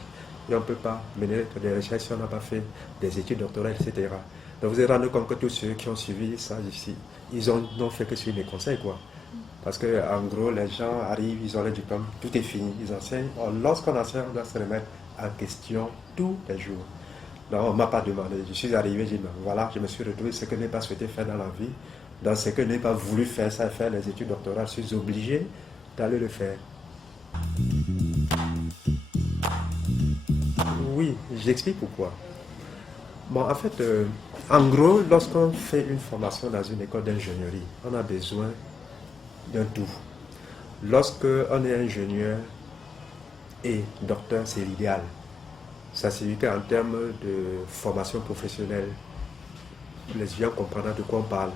Et on ne peut pas mener des recherches si on n'a pas fait des études doctorales, etc. Donc vous vous rendez compte que tous ceux qui ont suivi ça ici, ils n'ont fait que suivre mes conseils, quoi. Parce qu'en gros, les gens arrivent, ils ont le diplôme, tout est fini, ils enseignent. Lorsqu'on enseigne, on doit se remettre en question tous les jours. Donc on ne m'a pas demandé. Je suis arrivé, j'ai dit, voilà, je me suis retrouvé ce que je n'ai pas souhaité faire dans la vie. Dans ce que je n'ai pas voulu faire, ça, faire les études doctorales, je suis obligé d'aller le faire. Oui, j'explique pourquoi. Bon, en fait, en gros, lorsqu'on fait une formation dans une école d'ingénierie, on a besoin d'un tout. Lorsqu'on est ingénieur et docteur, c'est l'idéal. Ça signifie qu'en termes de formation professionnelle, les étudiants comprendront de quoi on parle.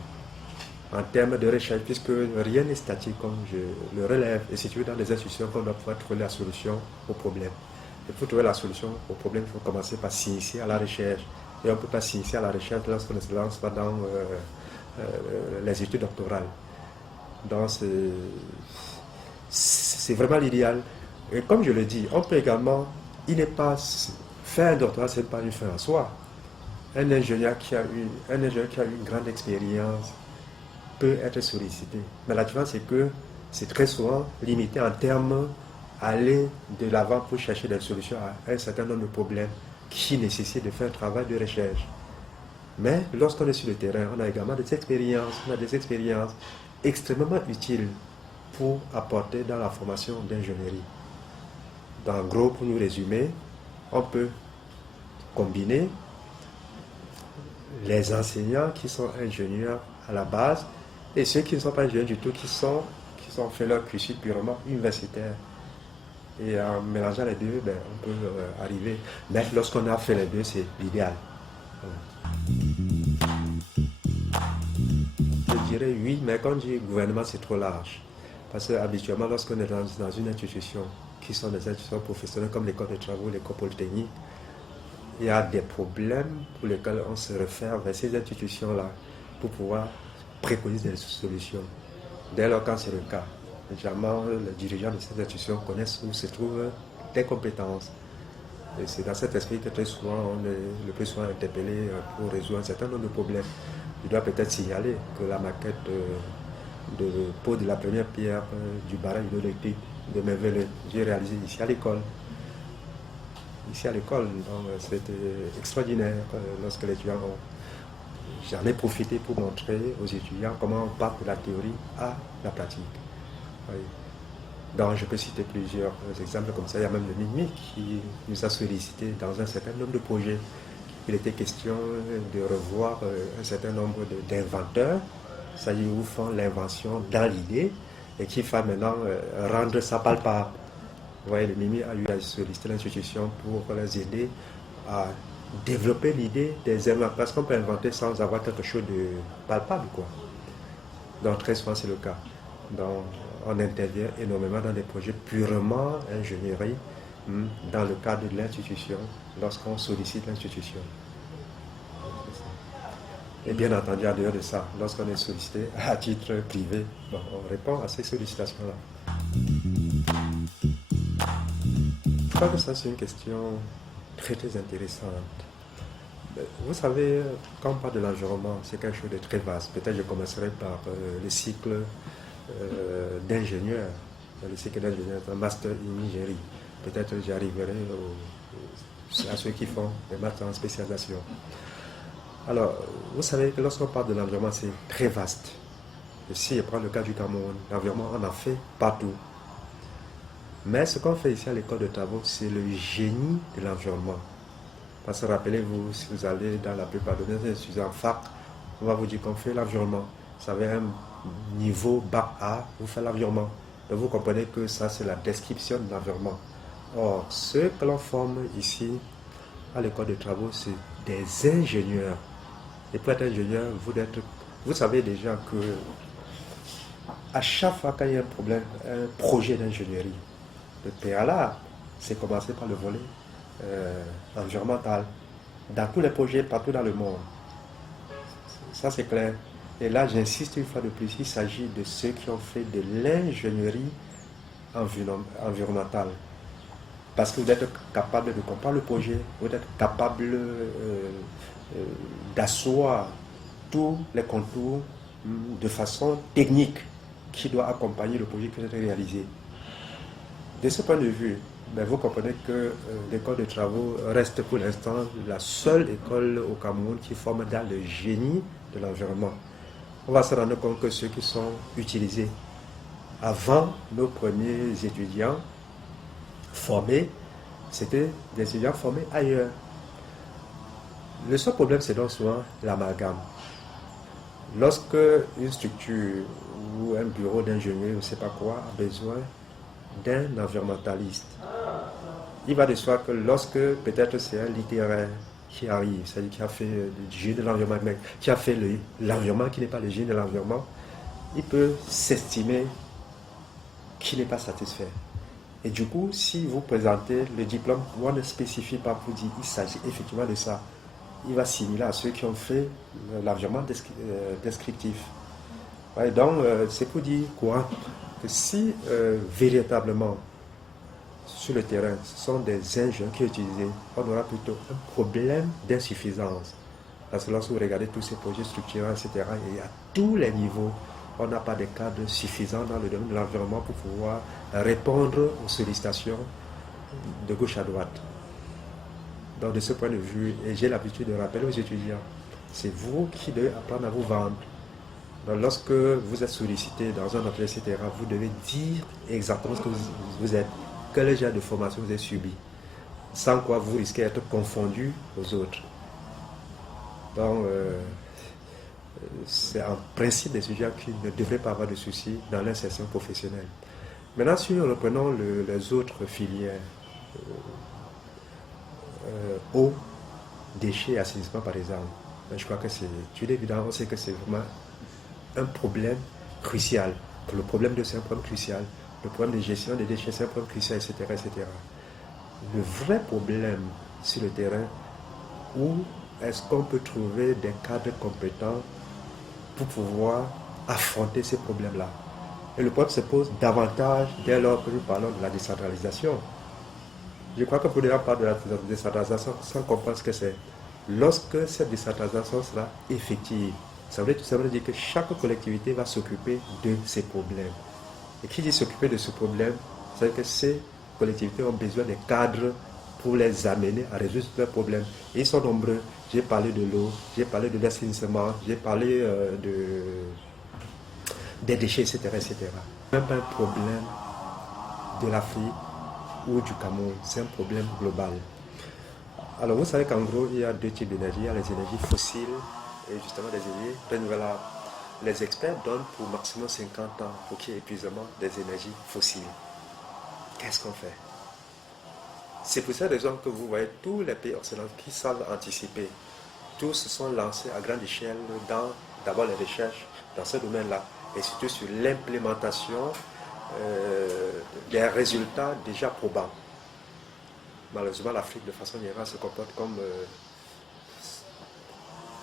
En termes de recherche, puisque rien n'est statique, comme je le relève, et si tu veux dans des institutions qu'on doit pouvoir trouver la solution au problème. Et pour trouver la solution au problème, il faut commencer par s'initier à la recherche. Et on ne peut pas s'initier à la recherche lorsqu'on ne se lance pas dans les études doctorales. Donc c'est vraiment l'idéal. Et comme je le dis, on peut également, il n'est pas, faire un doctorat, ce n'est pas une fin en soi. Un ingénieur qui a une grande expérience peut être sollicité. Mais la différence, c'est que c'est très souvent limité en termes d'aller de l'avant pour chercher des solutions à un certain nombre de problèmes qui nécessitent de faire un travail de recherche. Mais lorsqu'on est sur le terrain, on a également des expériences extrêmement utiles pour apporter dans la formation d'ingénierie. En gros, pour nous résumer, on peut combiner les enseignants qui sont ingénieurs à la base et ceux qui ne sont pas ingénieurs du tout, qui ont fait leur cursus purement universitaire. Et en mélangeant les deux, on peut arriver. Mais lorsqu'on a fait les deux, c'est l'idéal. Je dirais oui, mais quand je dis gouvernement, c'est trop large. Parce qu'habituellement, lorsqu'on est dans une institution, qui sont des institutions professionnelles comme l'école de travaux, l'école polytechnique, il y a des problèmes pour lesquels on se réfère vers ces institutions-là pour pouvoir préconiser des solutions. Dès lors, quand c'est le cas, généralement, les dirigeants de ces institutions connaissent où se trouvent des compétences. Et c'est dans cet esprit que très souvent, on est le plus souvent interpellé pour résoudre un certain nombre de problèmes. Je dois peut-être signaler que la maquette de pot de la première pierre du barrage hydroélectrique de Merveleux, j'ai réalisé ici à l'école. Ici à l'école, c'était extraordinaire lorsque les étudiants j'en ai profité pour montrer aux étudiants comment on part de la théorie à la pratique. Oui. Donc je peux citer plusieurs exemples comme ça. Il y a même le MIMI qui nous a sollicité dans un certain nombre de projets. Il était question de revoir un certain nombre d'inventeurs, c'est-à-dire où font l'invention dans l'idée et qui va maintenant rendre ça palpable. Vous voyez, le MIMI a eu à solliciter l'institution pour les aider à développer l'idée des inventeurs, parce qu'on peut inventer sans avoir quelque chose de palpable, quoi. Donc très souvent c'est le cas. Donc on intervient énormément dans des projets purement ingénierie dans le cadre de l'institution, lorsqu'on sollicite l'institution. Et bien entendu, en dehors de ça, lorsqu'on est sollicité à titre privé, on répond à ces sollicitations-là. Je crois que ça, c'est une question très intéressante. Vous savez, quand on parle de l'environnement, c'est quelque chose de très vaste. Peut-être je commencerai par le cycle d'ingénieur, un master en ingénierie. Peut-être j'arriverai à ceux qui font des masters en spécialisation. Alors, vous savez que lorsqu'on parle de l'environnement, c'est très vaste. Et si je prends le cas du Cameroun, l'environnement, on en fait partout. Mais ce qu'on fait ici à l'école de travaux, c'est le génie de l'environnement. Parce que rappelez-vous, si vous allez dans la plupart de nos instituts en fac, on va vous dire qu'on fait l'environnement. Vous avez un niveau bac A, vous faites l'environnement. Donc vous comprenez que ça, c'est la description de l'environnement. Or, ceux que l'on forme ici à l'école de travaux, c'est des ingénieurs. Et pour être ingénieur, vous savez déjà que à chaque fois qu'il y a un problème, un projet d'ingénierie, le préalable, c'est commencer par le volet environnemental. Dans tous les projets, partout dans le monde. Ça, c'est clair. Et là, j'insiste une fois de plus, il s'agit de ceux qui ont fait de l'ingénierie environnementale. parce que vous êtes capable de comprendre le projet, vous êtes capable d'asseoir tous les contours de façon technique qui doit accompagner le projet que vous avez réalisé. De ce point de vue, vous comprenez que l'école de travaux reste pour l'instant la seule école au Cameroun qui forme dans le génie de l'environnement. On va se rendre compte que ceux qui sont utilisés avant nos premiers étudiants formés, c'était des étudiants formés ailleurs. Le seul problème, c'est donc souvent l'amalgame. Lorsque une structure ou un bureau d'ingénieur, je ne sais pas quoi, a besoin d'un environnementaliste, il va de soi que lorsque peut-être c'est un littéraire qui arrive, c'est-à-dire qui a fait du génie de l'environnement, mais qui a fait l'environnement qui n'est pas le génie de l'environnement, il peut s'estimer qu'il n'est pas satisfait. Et du coup, si vous présentez le diplôme, on ne spécifie pas pour dire qu'il s'agit effectivement de ça. Il va s'assimiler à ceux qui ont fait l'environnement descriptif. Ouais, donc, c'est pour dire quoi? Que si véritablement, sur le terrain, ce sont des ingénieurs qui sont utilisés, on aura plutôt un problème d'insuffisance. Parce que lorsque vous regardez tous ces projets structurants, etc., et à tous les niveaux, on n'a pas de cadre suffisant dans le domaine de l'environnement pour pouvoir répondre aux sollicitations de gauche à droite. Donc de ce point de vue, et j'ai l'habitude de rappeler aux étudiants, c'est vous qui devez apprendre à vous vendre. Donc lorsque vous êtes sollicité dans un hôtel, etc., vous devez dire exactement ce que vous êtes, quel genre de formation vous avez subi, sans quoi vous risquez d'être confondu aux autres. Donc c'est en principe des étudiants qui ne devraient pas avoir de soucis dans l'insertion professionnelle. Maintenant, si nous reprenons les autres filières, eau, déchets et assainissement par exemple, je crois que c'est une évidence, on sait que c'est vraiment un problème crucial. Le problème de c'est un problème crucial. Le problème de gestion des déchets, c'est un problème crucial, etc., etc. Le vrai problème sur le terrain, où est-ce qu'on peut trouver des cadres compétents pour pouvoir affronter ces problèmes-là? Et le problème se pose davantage dès lors que nous parlons de la décentralisation. Je crois que pour les gens parlent de la décentralisation sans comprendre ce que c'est. Lorsque cette décentralisation sera effective, ça veut tout simplement dire que chaque collectivité va s'occuper de ses problèmes. Et qui dit s'occuper de ce problème, c'est que ces collectivités ont besoin de cadres pour les amener à résoudre leurs problèmes. Et ils sont nombreux. J'ai parlé de l'eau, j'ai parlé de l'assainissement, j'ai parlé des déchets, etc., etc. Ce n'est pas un problème de l'Afrique ou du Cameroun, c'est un problème global. Alors vous savez qu'en gros, il y a deux types d'énergie. Il y a les énergies fossiles et justement des énergies renouvelables. Les experts donnent pour maximum 50 ans pour qu'il y ait épuisement des énergies fossiles. Qu'est-ce qu'on fait? C'est pour cette raison que vous voyez tous les pays occidentaux qui savent anticiper. Tous se sont lancés à grande échelle dans d'abord les recherches dans ce domaine-là et surtout sur l'implémentation des résultats déjà probants. Malheureusement, l'Afrique, de façon générale, se comporte comme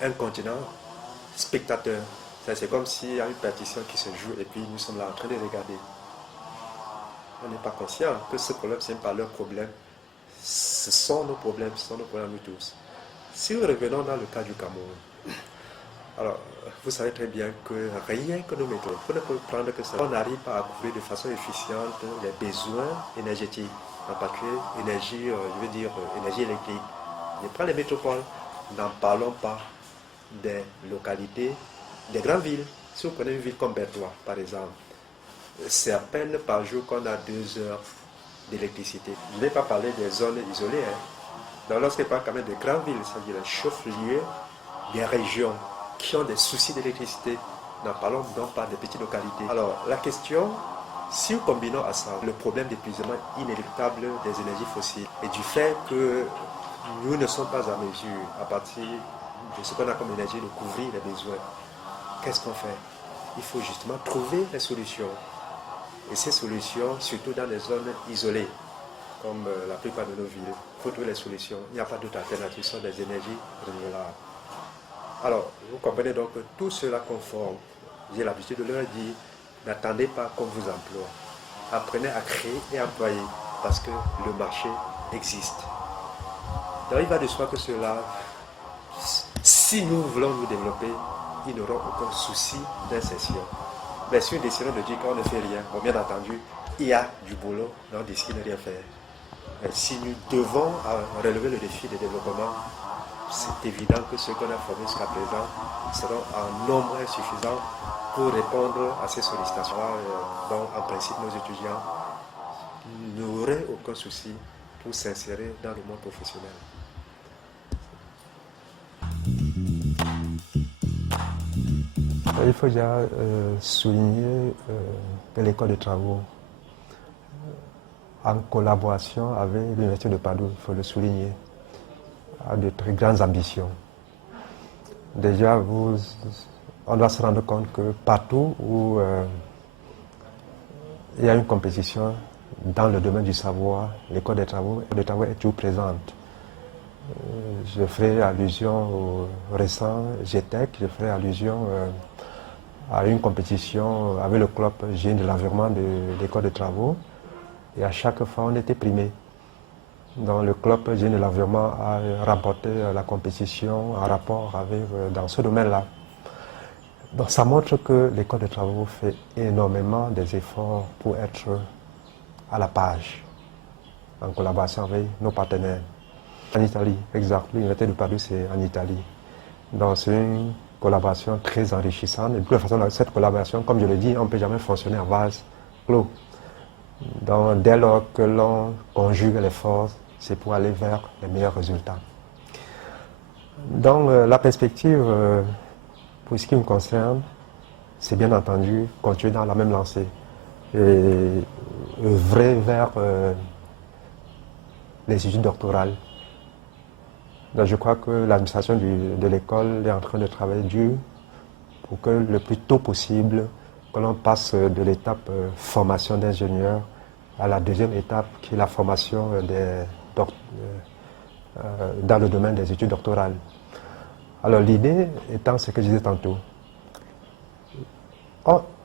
un continent spectateur. C'est comme s'il y a une partition qui se joue et puis nous sommes là en train de regarder. On n'est pas conscient que ce problème, ce n'est pas leur problème. Ce sont nos problèmes, ce sont nos problèmes nous tous. Si nous revenons dans le cas du Cameroun, alors vous savez très bien que rien que nos méthodes, vous ne pouvez prendre que ça. On n'arrive pas à couvrir de façon efficiente les besoins énergétiques, en particulier énergie, énergie électrique. Je prends les métropoles, n'en parlons pas des localités, des grandes villes. Si vous prenez une ville comme Bertois, par exemple, c'est à peine par jour qu'on a 2 heures d'électricité. Je ne vais pas parler des zones isolées. Donc lorsqu'on parle quand même de grandes villes, c'est-à-dire les chefs-lieux des régions qui ont des soucis d'électricité, n'en parlons donc pas des petites localités. Alors la question, si nous combinons à ça le problème d'épuisement inéluctable des énergies fossiles et du fait que nous ne sommes pas à mesure, à partir de ce qu'on a comme énergie, de couvrir les besoins, qu'est-ce qu'on fait? Il faut justement trouver les solutions. Et ces solutions, surtout dans les zones isolées, comme la plupart de nos villes, il faut trouver les solutions. Il n'y a pas d'autre alternative, ce sont des énergies renouvelables. Alors, vous comprenez donc que tout cela conforme. J'ai l'habitude de leur dire, n'attendez pas qu'on vous emploie. Apprenez à créer et employer. parce que le marché existe. Donc il va de soi que cela, si nous voulons nous développer, ils n'auront aucun souci d'insertion. Mais si nous décidons de dire qu'on ne fait rien, bon, bien entendu, il y a du boulot, mais on décide de rien faire. Mais si nous devons relever le défi de développement, c'est évident que ceux qu'on a formés jusqu'à présent seront en nombre insuffisant pour répondre à ces sollicitations-là. Donc, en principe, nos étudiants n'auraient aucun souci pour s'insérer dans le monde professionnel. Il faut déjà souligner que l'école de travaux, en collaboration avec l'Université de Padoue, il faut le souligner, a de très grandes ambitions. Déjà, on doit se rendre compte que partout où il y a une compétition dans le domaine du savoir, l'école des travaux est toujours présente. Je ferai allusion au récent GTEC, je ferai allusion à une compétition avec le club génie de l'environnement de l'école de travaux. Et à chaque fois, on était primé. Donc, le club génie de l'environnement a remporté la compétition en rapport avec dans ce domaine-là. Donc, ça montre que l'école de travaux fait énormément des efforts pour être à la page, en collaboration avec nos partenaires. En Italie, exactement, l'Université de Padoue, c'est en Italie. Donc, c'est une collaboration très enrichissante. Et de toute façon, cette collaboration, comme je le dis, on ne peut jamais fonctionner en vase clos. Donc, dès lors que l'on conjugue les forces, c'est pour aller vers les meilleurs résultats. Donc, la perspective, pour ce qui me concerne, c'est bien entendu continuer dans la même lancée et œuvrer vers les études doctorales. Donc, je crois que l'administration de l'école est en train de travailler dur pour que le plus tôt possible, que l'on passe de l'étape formation d'ingénieur à la deuxième étape qui est la formation dans le domaine des études doctorales. Alors l'idée étant ce que je disais tantôt,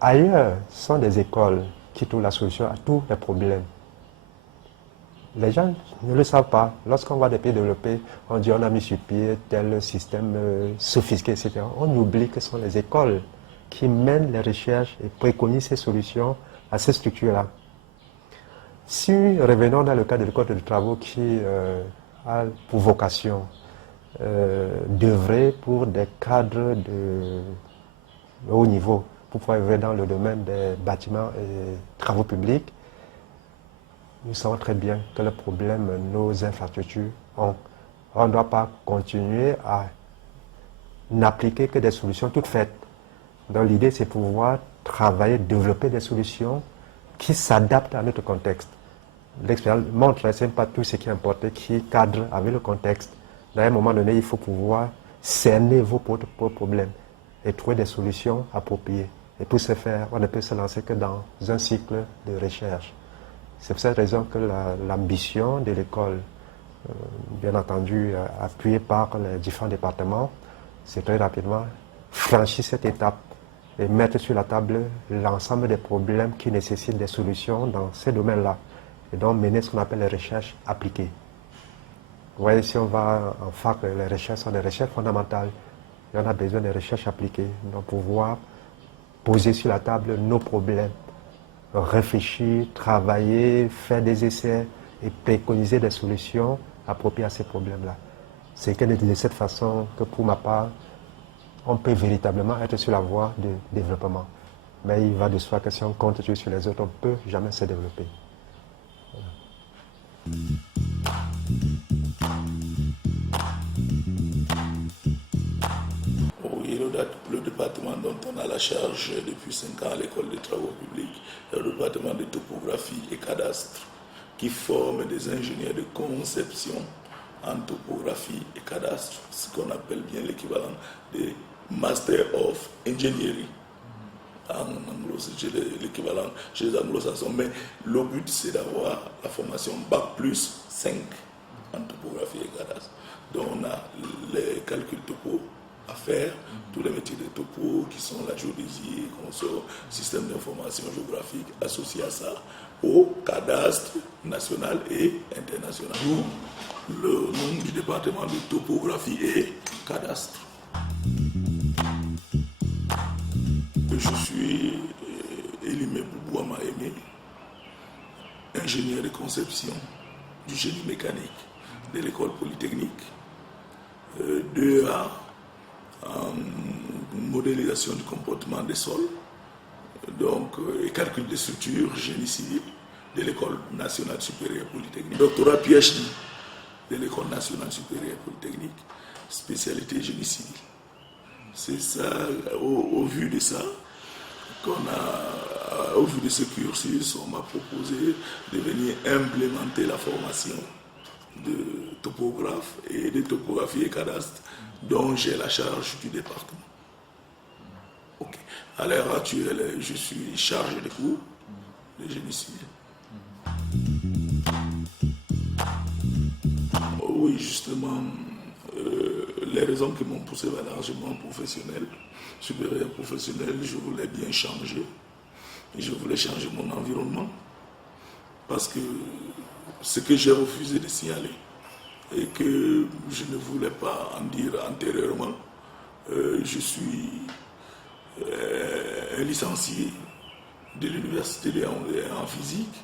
ailleurs sont des écoles qui trouvent la solution à tous les problèmes. Les gens ne le savent pas. Lorsqu'on voit des pays développés, on dit on a mis sur pied tel système sophistiqué, etc. On oublie que ce sont les écoles qui mènent les recherches et préconisent ces solutions à ces structures-là. Si revenons dans le cas de l'école de travaux qui a pour vocation d'œuvrer pour des cadres de haut niveau, pour pouvoir œuvrer dans le domaine des bâtiments et travaux publics, nous savons très bien que le problème nos infrastructures ont. On ne doit pas continuer à n'appliquer que des solutions toutes faites. Donc l'idée, c'est pouvoir travailler, développer des solutions qui s'adaptent à notre contexte. L'expérience montre que ce n'est pas tout ce qui est importé qui cadre avec le contexte. À un moment donné, il faut pouvoir cerner vos propres problèmes et trouver des solutions appropriées. Et pour ce faire, on ne peut se lancer que dans un cycle de recherche. C'est pour cette raison que l'ambition de l'école, bien entendu appuyée par les différents départements, c'est très rapidement franchir cette étape et mettre sur la table l'ensemble des problèmes qui nécessitent des solutions dans ces domaines-là. Et donc mener ce qu'on appelle les recherches appliquées. Vous voyez, si on va en fac, les recherches sont des recherches fondamentales. Et on a besoin de recherches appliquées, donc pouvoir poser sur la table nos problèmes, réfléchir, travailler, faire des essais et préconiser des solutions appropriées à ces problèmes-là. C'est de cette façon que, pour ma part, on peut véritablement être sur la voie de développement. Mais il va de soi que si on compte sur les autres, on ne peut jamais se développer. Le département dont on a la charge depuis 5 ans à l'école des travaux publics, le département de topographie et cadastre, qui forme des ingénieurs de conception en topographie et cadastre, ce qu'on appelle bien l'équivalent des Master of Engineering. En anglo, c'est l'équivalent chez les anglo-saxons, mais le but c'est d'avoir la formation Bac plus 5 en topographie et cadastre. Donc on a les calculs topo à faire, tous les métiers de topo qui sont la géodésie, consort, système d'information géographique associé à ça, au cadastre national et international. D'où le nom du département de topographie et cadastre. Je suis Elimé Boubouama Aimé, ingénieur de conception du génie mécanique de l'école polytechnique, 2A en modélisation du comportement des sols, donc, et calcul des structures, génie civil de l'école nationale supérieure polytechnique. Doctorat PhD de l'école nationale supérieure polytechnique, spécialité génie civil. C'est ça, au vu de ça, au vu de ce cursus, on m'a proposé de venir implémenter la formation de topographe et de topographie et cadastre dont j'ai la charge du département. Okay. À l'heure actuelle, je suis chargé de cours de génie civil. Oui, justement, les raisons qui m'ont poussé vers l'enseignement professionnel, supérieur professionnel, je voulais bien changer. Je voulais changer mon environnement. Parce que ce que j'ai refusé de signaler et que je ne voulais pas en dire antérieurement, je suis un licencié de l'université de Yaoundé en physique.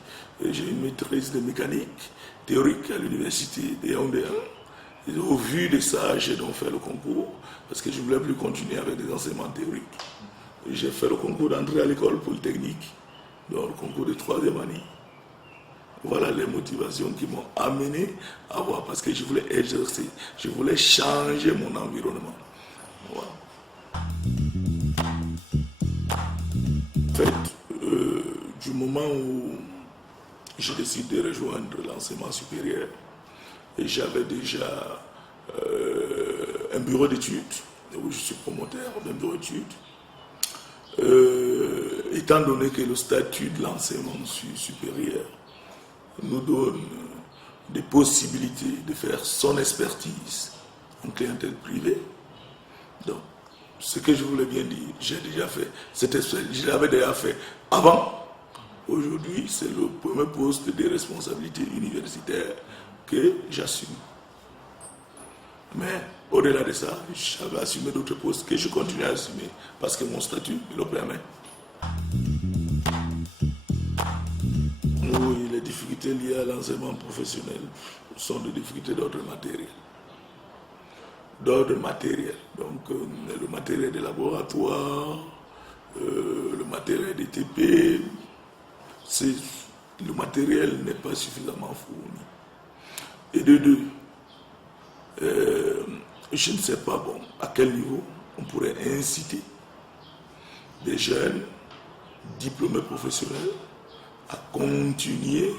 J'ai une maîtrise de mécanique théorique à l'université de Yaoundé. Et au vu de ça, j'ai donc fait le concours parce que je ne voulais plus continuer avec des enseignements théoriques. J'ai fait le concours d'entrée à l'école polytechnique, donc le concours de 3e année. Voilà les motivations qui m'ont amené à voir, parce que je voulais exercer, je voulais changer mon environnement. Voilà. En fait, du moment où j'ai décidé de rejoindre l'enseignement supérieur, et j'avais déjà un bureau d'études, où je suis promoteur d'un bureau d'études, étant donné que le statut de l'enseignement supérieur nous donne des possibilités de faire son expertise en clientèle privée. Donc, ce que je voulais bien dire, j'ai déjà fait cette expertise, je l'avais déjà fait avant. Aujourd'hui, c'est le premier poste de responsabilité universitaire que j'assume. Mais au-delà de ça, j'avais assumé d'autres postes que je continue à assumer parce que mon statut le permet. Oui, les difficultés liées à l'enseignement professionnel sont des difficultés d'ordre matériel. D'ordre matériel. Donc, le matériel des laboratoires, le matériel des TP, le matériel n'est pas suffisamment fourni. Et de deux, je ne sais pas à quel niveau on pourrait inciter des jeunes diplômés professionnels à continuer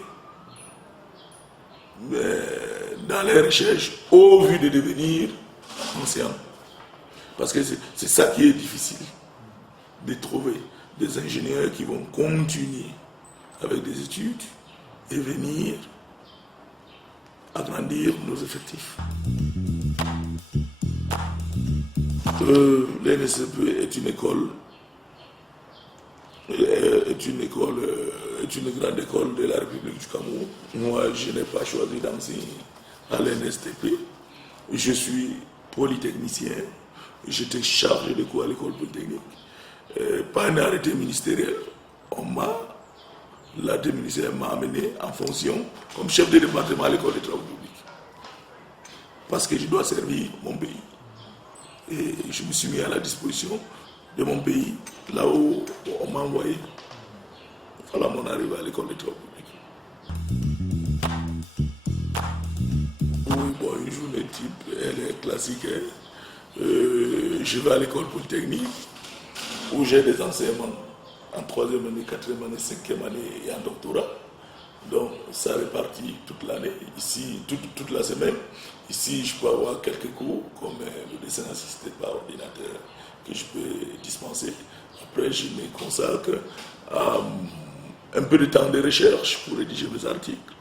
dans les recherches au vu de devenir enseignants. Parce que c'est ça qui est difficile, de trouver des ingénieurs qui vont continuer avec des études et venir agrandir nos effectifs. L'NSCP est une école, est une grande école de la République du Cameroun. Moi, je n'ai pas choisi d'enseigner à l'NSTP. Je suis polytechnicien. J'étais chargé de cours à l'école polytechnique. Par un arrêté ministériel, l'arrêté ministériel m'a amené en fonction comme chef de département à l'école des travaux publics. Parce que je dois servir mon pays. Et je me suis mis à la disposition de mon pays, là où on m'a envoyé. Voilà mon arrivée à l'école des travaux publics. Oui, une journée type, elle est classique. Je vais à l'école polytechnique, où j'ai des enseignements en 3e année, 4e année, 5e année et en doctorat. Donc ça répartit toute l'année, ici, toute la semaine. Ici, je peux avoir quelques cours, comme le dessin assisté par ordinateur, que je peux dispenser. Après, je me consacre à un peu de temps de recherche pour rédiger mes articles.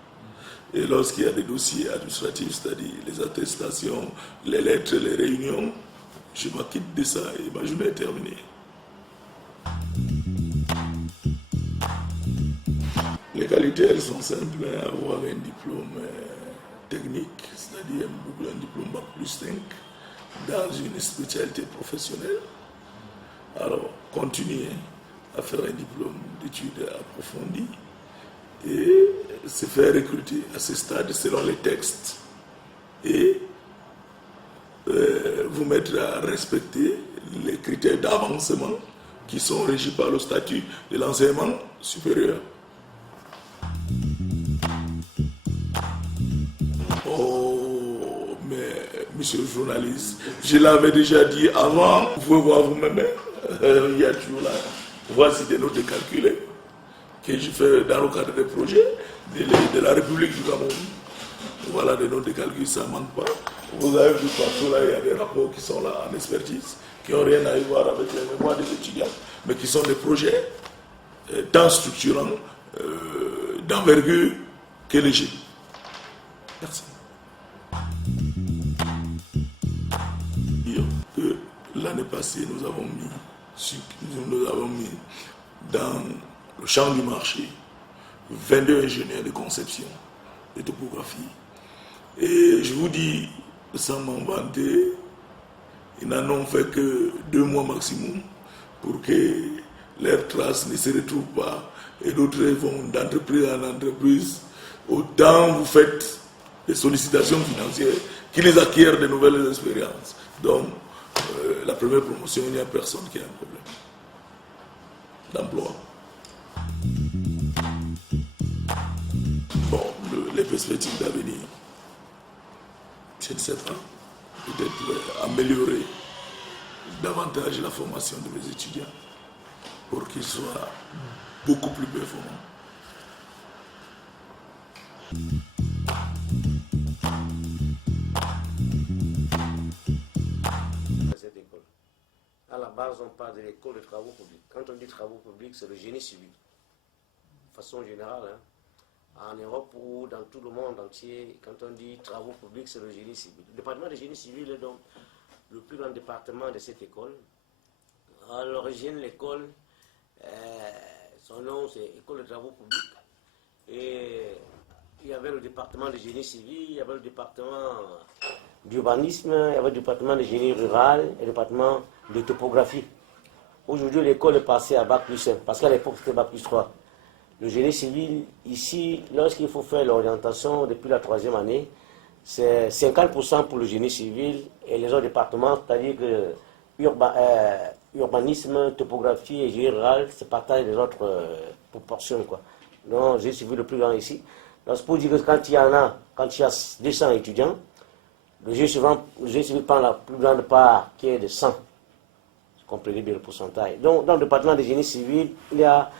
Et lorsqu'il y a des dossiers administratifs, c'est-à-dire les attestations, les lettres, les réunions, je m'acquitte de ça et ma journée est terminée. Les qualités, elles sont simples, hein, avoir un diplôme technique, c'est-à-dire un diplôme Bac plus 5 dans une spécialité professionnelle. Alors, continuer à faire un diplôme d'études approfondies et se faire recruter à ce stade selon les textes et vous mettre à respecter les critères d'avancement qui sont régis par le statut de l'enseignement supérieur. Oh, mais monsieur le journaliste, je l'avais déjà dit avant, vous pouvez voir vous-même, il y a toujours là, voici des notes calculées que je fais dans le cadre des projets de la République du Cameroun. Voilà des notes de calcul, ça ne manque pas. Vous avez vu partout là, il y a des rapports qui sont là en expertise, qui n'ont rien à y voir avec les mémoires des étudiants, mais qui sont des projets tant structurants, d'envergure que légers. Merci. Que l'année passée, nous avons mis dans le champ du marché 22 ingénieurs de conception de topographie. Et je vous dis, sans m'en vanter, ils n'en ont fait que 2 mois maximum pour que leurs traces ne se retrouvent pas. Et d'autres vont d'entreprise en entreprise. Autant vous faites des sollicitations financières qu'ils acquièrent de nouvelles expériences. Donc, la première promotion, il n'y a personne qui a un problème d'emploi. Bon, les perspectives d'avenir, je ne sais pas, peut-être améliorer davantage la formation de mes étudiants pour qu'ils soient beaucoup plus performants. Cette école. À la base, on parle de l'école de travaux publics. Quand on dit travaux publics, c'est le génie civil. De façon générale, hein. En Europe ou dans tout le monde entier, quand on dit travaux publics, c'est le génie civil. Le département de génie civil est donc le plus grand département de cette école. À l'origine, l'école, son nom c'est École de travaux publics. Et il y avait le département de génie civil, il y avait le département d'urbanisme, il y avait le département de génie rural et le département de topographie. Aujourd'hui, l'école est passée à Bac plus 1, parce qu'à l'époque, c'était Bac plus 3. Le génie civil, ici, lorsqu'il faut faire l'orientation depuis la 3e année, c'est 50% pour le génie civil et les autres départements, c'est-à-dire que urbanisme, topographie et génie rural se partagent les autres proportions, quoi. Donc, j'ai suivi le plus grand ici. Donc, c'est pour dire que quand il y a 200 étudiants, le génie civil prend la plus grande part qui est de 100. Je comprenez bien le pourcentage. Donc, dans le département de génie civil, il y a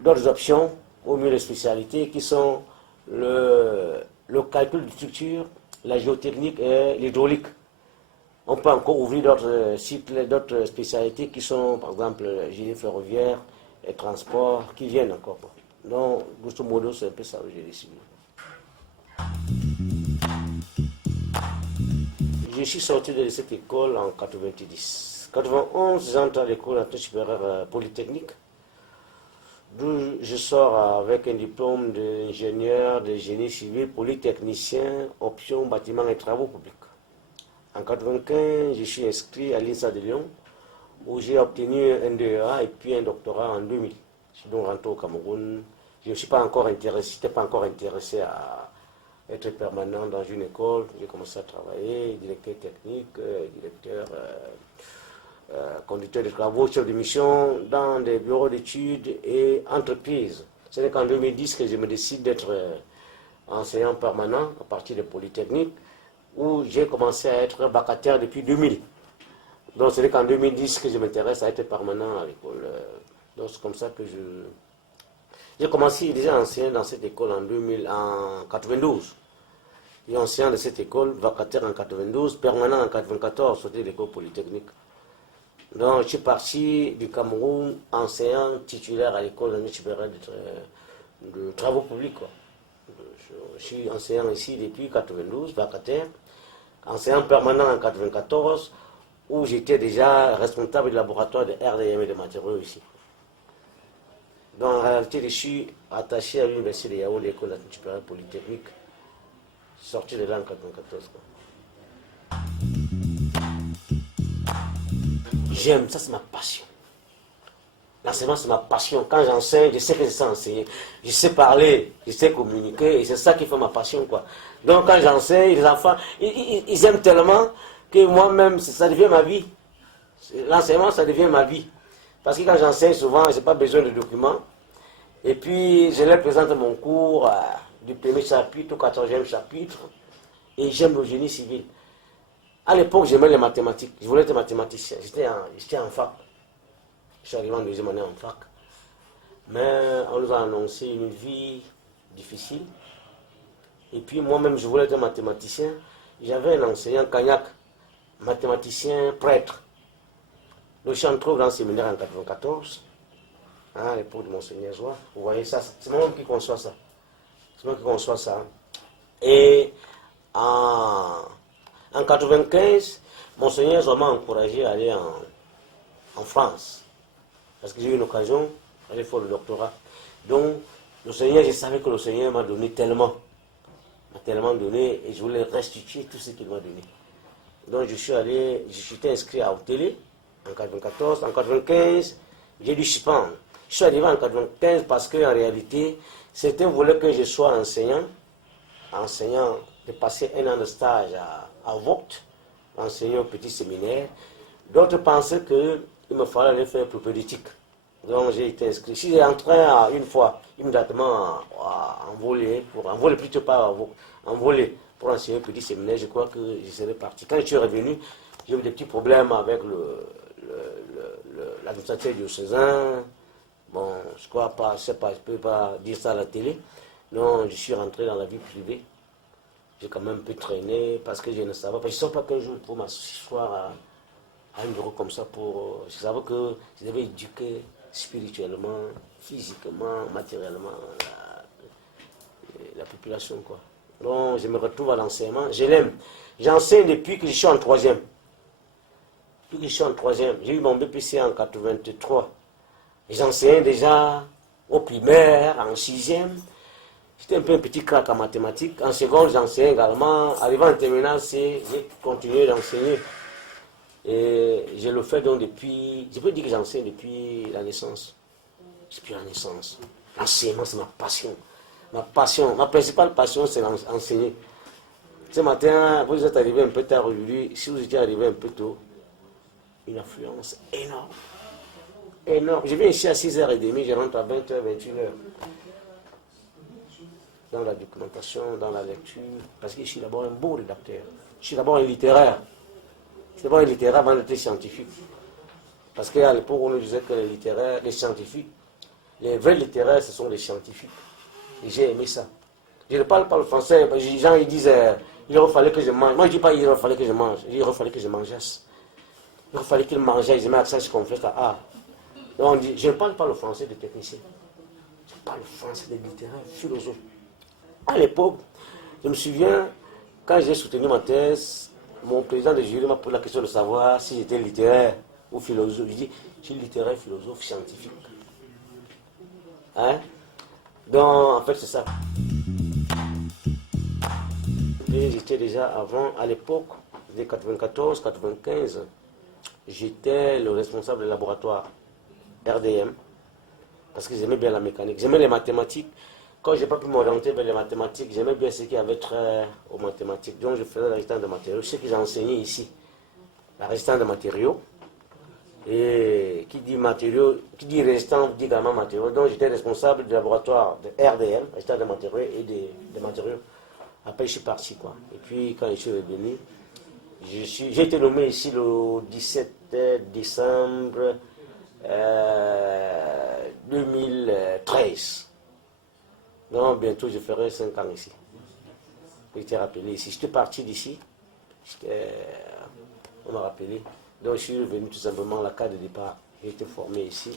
d'autres options, au mieux les spécialités, qui sont le calcul de structure, la géotechnique et l'hydraulique. On peut encore ouvrir d'autres cycles, d'autres spécialités qui sont, par exemple, génie ferroviaire et transport, qui viennent encore. Donc, grosso modo, c'est un peu ça le génie civil. Je suis sorti de cette école en 90. 91, j'entre à l'école supérieure polytechnique, d'où je sors avec un diplôme d'ingénieur de génie civil polytechnicien, option bâtiment et travaux publics. En 95, je suis inscrit à l'INSA de Lyon, où j'ai obtenu un DEA et puis un doctorat en 2000. Je suis donc rentré au Cameroun. Je ne suis pas encore intéressé à être permanent dans une école. J'ai commencé à travailler, directeur technique, directeur, conducteur de travaux, chef de mission dans des bureaux d'études et entreprises. Ce n'est qu'en 2010 que je me décide d'être enseignant permanent à partir de Polytechnique, où j'ai commencé à être vacataire depuis 2000. Donc ce n'est qu'en 2010 que je m'intéresse à être permanent à l'école. Donc c'est comme ça que j'ai commencé déjà à enseigner dans cette école en 92. J'ai enseigné dans cette école, vacataire en 92, permanent en 94, sorti de l'école Polytechnique. Donc je suis parti du Cameroun enseignant titulaire à l'école supérieure de travaux publics, quoi. Je suis enseignant ici depuis 92, vacataire, enseignant permanent en 94, où j'étais déjà responsable du laboratoire de RDM et de matériaux ici. Donc en réalité, je suis attaché à l'université de Yaoundé, l'école d'Athlétique supérieure polytechnique, sorti de là en 1994. J'aime, ça c'est ma passion. L'enseignement c'est ma passion. Quand j'enseigne, je sais que je sais enseigner. Je sais parler, je sais communiquer, et c'est ça qui fait ma passion, quoi. Donc quand j'enseigne, les enfants, ils aiment tellement que moi-même, ça devient ma vie. L'enseignement, ça devient ma vie. Parce que quand j'enseigne, souvent, je n'ai pas besoin de documents. Et puis, je leur présente mon cours du premier chapitre au 14e chapitre. Et j'aime le génie civil. À l'époque, j'aimais les mathématiques. Je voulais être mathématicien. J'étais en fac. Je suis arrivé en deuxième année en fac. Mais on nous a annoncé une vie difficile. Et puis, moi-même, je voulais être mathématicien. J'avais un enseignant Cagnac, mathématicien, prêtre. Le chantre dans le séminaire en 1994. À l'époque de Monseigneur Zoua. Vous voyez ça, c'est moi qui conçois ça. C'est moi qui conçois ça. Et en 1995, Monseigneur Zoua m'a encouragé à aller en France. Parce que j'ai eu une occasion d'aller faire le doctorat. Donc, le Seigneur, je savais que le Seigneur m'a donné tellement. M'a tellement donné et je voulais restituer tout ce qu'il m'a donné. Donc, je suis inscrit à Télé en 1994. En 1995, j'ai dû suspendre. Je suis arrivé en 1995 parce qu'en réalité, certains voulaient que je sois enseignant, de passer un an de stage à Vogt, enseigner au petit séminaire. D'autres pensaient qu'il me fallait aller faire propédeutique. Donc j'ai été inscrit. Si j'ai entré une fois, immédiatement envolé pour enseigner au petit séminaire, je crois que je serais parti. Quand je suis revenu, j'ai eu des petits problèmes avec l'administrateur diocésain. Bon, je crois pas, je sais pas, je peux pas dire ça à la télé. Non, je suis rentré dans la vie privée. J'ai quand même un peu traîné parce que je ne savais pas. Je ne savais pas qu'un jour pour m'asseoir à un bureau comme ça pour. Je savais que je devais éduquer spirituellement, physiquement, matériellement la population, quoi. Donc je me retrouve à l'enseignement. Je l'aime. J'enseigne depuis que je suis en troisième. Depuis que je suis en troisième. J'ai eu mon BPC en 83. J'enseignais déjà au primaire, en sixième. J'étais un peu un petit crack en mathématiques. En seconde, j'enseignais également. Arrivant en terminale, j'ai continué d'enseigner. Et je le fais donc depuis... Je peux dire que j'enseigne depuis la naissance. Depuis la naissance. L'enseignement, c'est ma passion. Ma passion, ma principale passion, c'est enseigner. Ce matin, vous êtes arrivé un peu tard aujourd'hui. Si vous étiez arrivé un peu tôt, une affluence énorme. Énorme. Je viens ici à 6h30, je rentre à 20h, 21h. Dans la documentation, dans la lecture, parce que je suis d'abord un bon rédacteur. Je suis d'abord un littéraire. Je suis d'abord un littéraire avant d'être scientifique. Parce qu'à l'époque, on nous disait que les littéraires, les scientifiques, les vrais littéraires, ce sont les scientifiques. Et j'ai aimé ça. Je ne parle pas le français. Les gens ils disent il aurait fallu que je mange. Moi je ne dis pas il aurait fallu que je mange. Je dis il aurait fallu que je mangeasse. Il aurait fallu qu'il mangeait. Ils aimaient accent circonflexe à A. Donc on dit je ne parle pas le français des techniciens. Je parle le français des littéraires, philosophes. À l'époque, je me souviens, quand j'ai soutenu ma thèse, mon président de jury m'a posé la question de savoir si j'étais littéraire ou philosophe. Je dis je suis littéraire, philosophe, scientifique. Hein? Donc, en fait, c'est ça. J'étais déjà avant, à l'époque, de 94-95, j'étais le responsable du laboratoire RDM, parce que j'aimais bien la mécanique. J'aimais les mathématiques. Quand je n'ai pas pu m'orienter vers les mathématiques, j'aimais bien ce qui avait trait aux mathématiques. Donc, je faisais la résistance de matériaux. Ce que j'ai enseigné ici, la résistance de matériaux. Et qui dit matériaux, qui dit résistant, dit également matériaux. Donc j'étais responsable du laboratoire de RDM, résistant de matériaux et des matériaux. Après je suis parti, quoi. Et puis quand je suis revenu, j'ai été nommé ici le 17 décembre 2013. Donc bientôt je ferai 5 ans ici. J'ai été rappelé ici. J'étais parti d'ici. On m'a rappelé. Donc je suis revenu tout simplement à la carte de départ. J'ai été formé ici.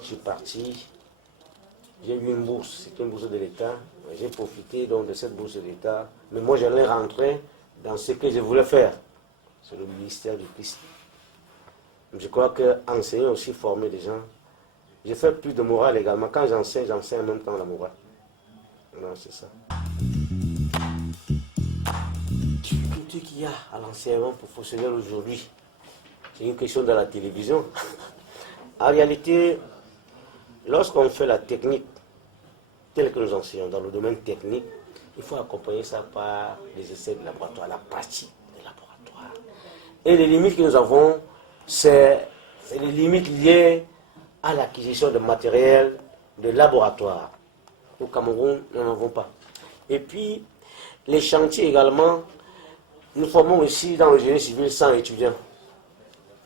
Je suis parti. J'ai eu une bourse. C'était une bourse de l'État. J'ai profité donc de cette bourse de l'État. Mais moi j'allais rentrer dans ce que je voulais faire. C'est le ministère du Christ. Je crois qu'enseigner aussi, former des gens. Je fais plus de morale également. Quand j'enseigne en même temps la morale. Non, c'est ça. La difficulté qu'il y a à l'enseignement professionnel aujourd'hui, c'est une question de la télévision. En réalité, lorsqu'on fait la technique telle que nous enseignons dans le domaine technique, il faut accompagner ça par les essais de laboratoire, la pratique des laboratoires. Et les limites que nous avons, c'est les limites liées à l'acquisition de matériel de laboratoire. Au Cameroun, nous n'en avons pas. Et puis, les chantiers également, nous formons ici dans le génie civil 100 étudiants.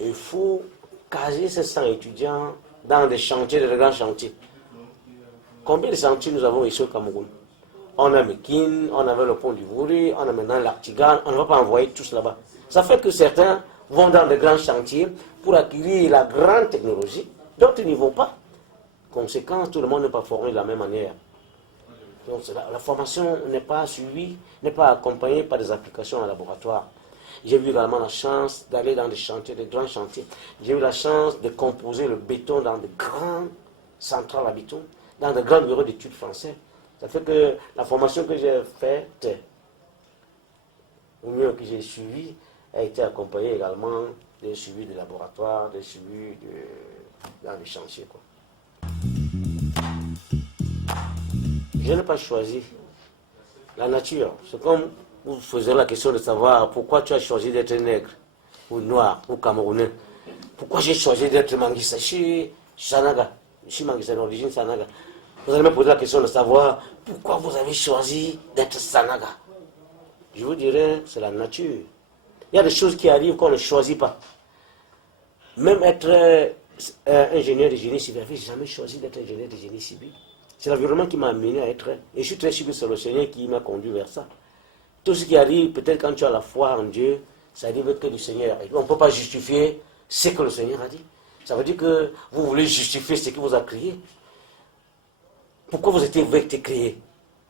Il faut caser ces 100 étudiants dans des chantiers, des grands chantiers. Combien de chantiers nous avons ici au Cameroun? On a Mekine, on avait le pont du Vouri, on a maintenant l'Artigan, on ne va pas envoyer tous là-bas. Ça fait que certains vont dans de grands chantiers pour acquérir la grande technologie, d'autres n'y vont pas. Conséquence, tout le monde n'est pas formé de la même manière. Donc la formation n'est pas suivie, n'est pas accompagnée par des applications en laboratoire. J'ai eu également la chance d'aller dans des chantiers, des grands chantiers. J'ai eu la chance de composer le béton dans de grandes centrales à béton, dans de grands bureaux d'études français. Ça fait que la formation que j'ai faite, ou mieux que j'ai suivie, a été accompagnée également des suivis de laboratoire, des suivis dans les chantiers, quoi. Je n'ai pas choisi la nature. C'est comme vous faisiez la question de savoir pourquoi tu as choisi d'être nègre, ou noir, ou camerounais. Pourquoi j'ai choisi d'être Manguissa? Je suis Sanaga. Je suis Manguissa d'origine Sanaga. Vous allez me poser la question de savoir pourquoi vous avez choisi d'être Sanaga. Je vous dirais, c'est la nature. Il y a des choses qui arrivent qu'on ne choisit pas. Même être ingénieur de génie civil, je n'ai jamais choisi d'être ingénieur de génie civil. C'est l'environnement qui m'a amené à être. Et je suis très sûr que c'est le Seigneur qui m'a conduit vers ça. Tout ce qui arrive, peut-être quand tu as la foi en Dieu, ça arrive que du Seigneur. Et on ne peut pas justifier ce que le Seigneur a dit. Ça veut dire que vous voulez justifier ce qui vous a créé. Pourquoi vous avez été créé?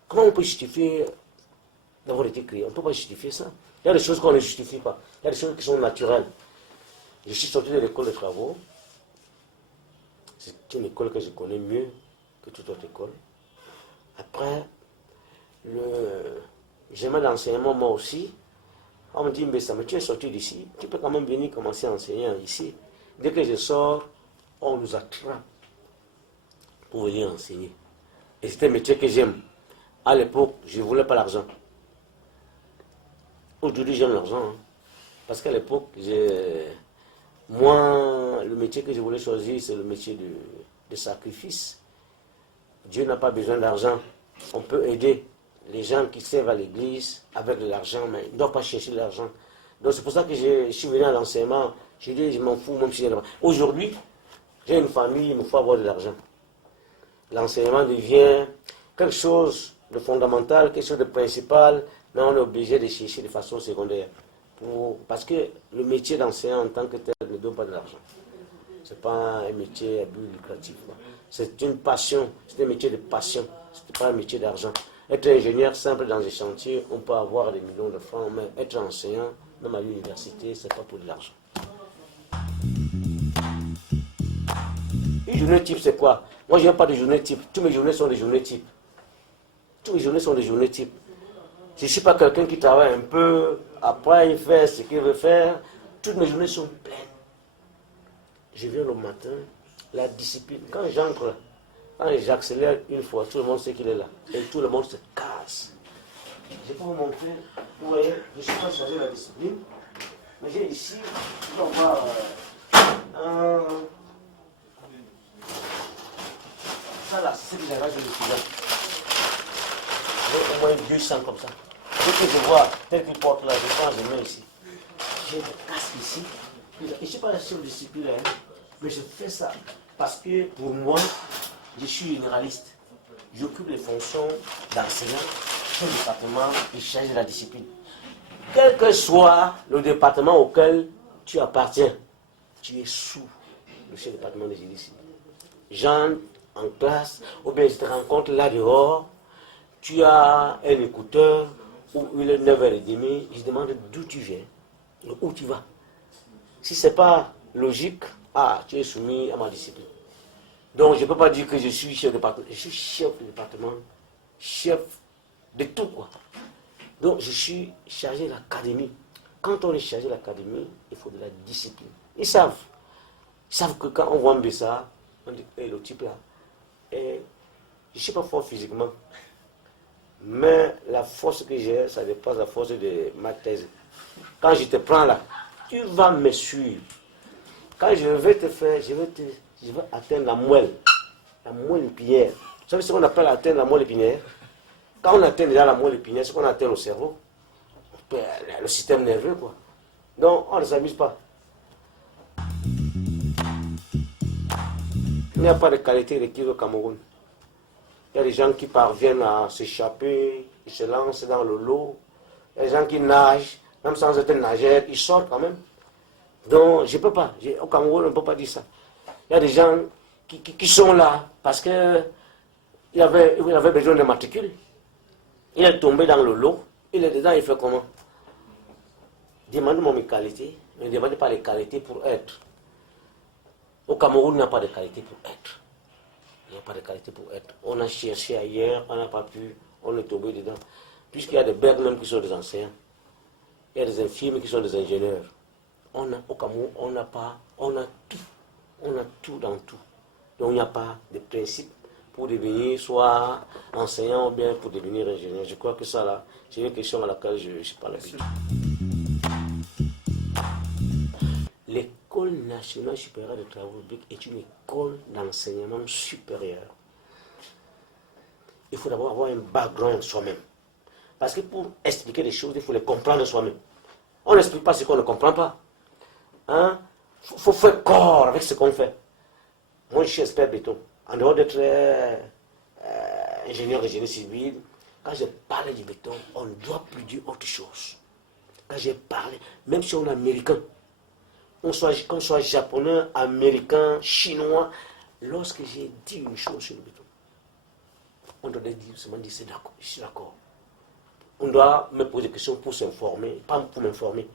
Comment on peut justifier d'avoir été créé? On ne peut pas justifier ça. Il y a des choses qu'on ne justifie pas. Il y a des choses qui sont naturelles. Je suis sorti de l'école de travaux. C'est une école que je connais mieux que toute autre école. Après, j'aimais l'enseignement moi aussi. On me dit, mais ça, mais tu es sorti d'ici, tu peux quand même venir commencer à enseigner ici. Dès que je sors, on nous attrape pour venir enseigner. Et c'était un métier que j'aime. À l'époque, je ne voulais pas l'argent. Aujourd'hui, j'aime l'argent. Hein. Parce qu'à l'époque, moi, le métier que je voulais choisir, c'est le métier de sacrifice. Dieu n'a pas besoin d'argent. On peut aider les gens qui servent à l'église avec de l'argent, mais ils ne doivent pas chercher l'argent. Donc c'est pour ça que je suis venu à l'enseignement. J'ai dit, je m'en fous, même si j'ai de l'argent. Aujourd'hui, j'ai une famille, il me faut avoir de l'argent. L'enseignement devient quelque chose de fondamental, quelque chose de principal, mais on est obligé de chercher de façon secondaire. Parce que le métier d'enseignant en tant que tel ne donne pas de l'argent. Ce n'est pas un métier à but lucratif. C'est une passion, c'est un métier de passion, ce n'est pas un métier d'argent. Être ingénieur simple dans les chantiers, on peut avoir des millions de francs, mais être enseignant, même à l'université, ce n'est pas pour de l'argent. Une journée type, c'est quoi? Moi, je n'ai pas de journée type. Toutes mes journées sont des journées types. Toutes mes journées sont des journées types. Je ne suis pas quelqu'un qui travaille un peu, après il fait ce qu'il veut faire. Toutes mes journées sont pleines. Je viens le matin, la discipline. Quand j'entre, quand j'accélère une fois, tout le monde sait qu'il est là. Et tout le monde se casse. Je peux vous montrer. Vous voyez, je ne suis pas chargé de la discipline. Mais j'ai ici, on va voir ça là, c'est le garage de l'étudiant. J'ai au moins 200 comme ça. Dès que je vois tel qu'il porte là, je prends, je mets ici. J'ai le casque ici. Je ne suis pas chef disciplinaire, mais je fais ça parce que pour moi, je suis généraliste. J'occupe les fonctions d'enseignant sur le département et chargé de la discipline. Quel que soit le département auquel tu appartiens, tu es sous le chef du département des génies civils. J'entre en classe, ou bien je te rencontre là dehors, tu as un écouteur, où il est 9h30, je demande d'où tu viens, où tu vas. Si ce n'est pas logique, tu es soumis à ma discipline. Donc, je ne peux pas dire que je suis chef de département. Je suis chef de département, chef de tout, quoi. Donc, je suis chargé de l'académie. Quand on est chargé de l'académie, il faut de la discipline. Ils savent. Ils savent que quand on voit Mbessa, on dit, hey, le type là, je ne suis pas fort physiquement. Mais la force que j'ai, ça dépasse la force de ma thèse. Quand je te prends là, tu vas me suivre. Quand je vais te faire, je vais atteindre la moelle épinière. Vous savez ce qu'on appelle atteindre la moelle épinière? Quand on atteint déjà la moelle épinière, c'est qu'on atteint le cerveau, le système nerveux, quoi. Donc, on ne s'amuse pas. Il n'y a pas de qualité requise au Cameroun. Il y a des gens qui parviennent à s'échapper, ils se lancent dans le lot. Il y a des gens qui nagent, même sans être nageurs, ils sortent quand même. Donc, je ne peux pas. Au Cameroun, on ne peut pas dire ça. Il y a des gens qui sont là parce qu'il avait besoin de matricule. Il est tombé dans le lot. Il est dedans, il fait comment? Demande-moi mes qualités. Ne demandez pas les qualités pour être. Au Cameroun, il n'y a pas de qualité pour être. Il n'y a pas de qualité pour être. On a cherché ailleurs, on n'a pas pu, on est tombé dedans. Puisqu'il y a des bêtes même qui sont des enseignants. Il y a des infirmiers qui sont des ingénieurs. Au Cameroun, on a tout. On a tout dans tout. Donc il n'y a pas de principe pour devenir soit enseignant ou bien pour devenir ingénieur. Je crois que ça là, c'est une question à laquelle je ne suis pas l'habitude. L'École nationale supérieure de travaux publics est une école d'enseignement supérieur. Il faut d'abord avoir un background soi-même. Parce que pour expliquer les choses, il faut les comprendre soi-même. On n'explique pas ce qu'on ne comprend pas. Hein? Faut faire corps avec ce qu'on fait. Moi, je suis expert béton. En dehors d'être ingénieur de génie civil, quand j'ai parlé du béton, on ne doit plus dire autre chose. Quand j'ai parlé, même si on est américain, qu'on soit japonais, américain, chinois, lorsque j'ai dit une chose sur le béton, on doit dire, c'est d'accord, je suis d'accord. On doit me poser des questions pour s'informer, pas pour m'informer.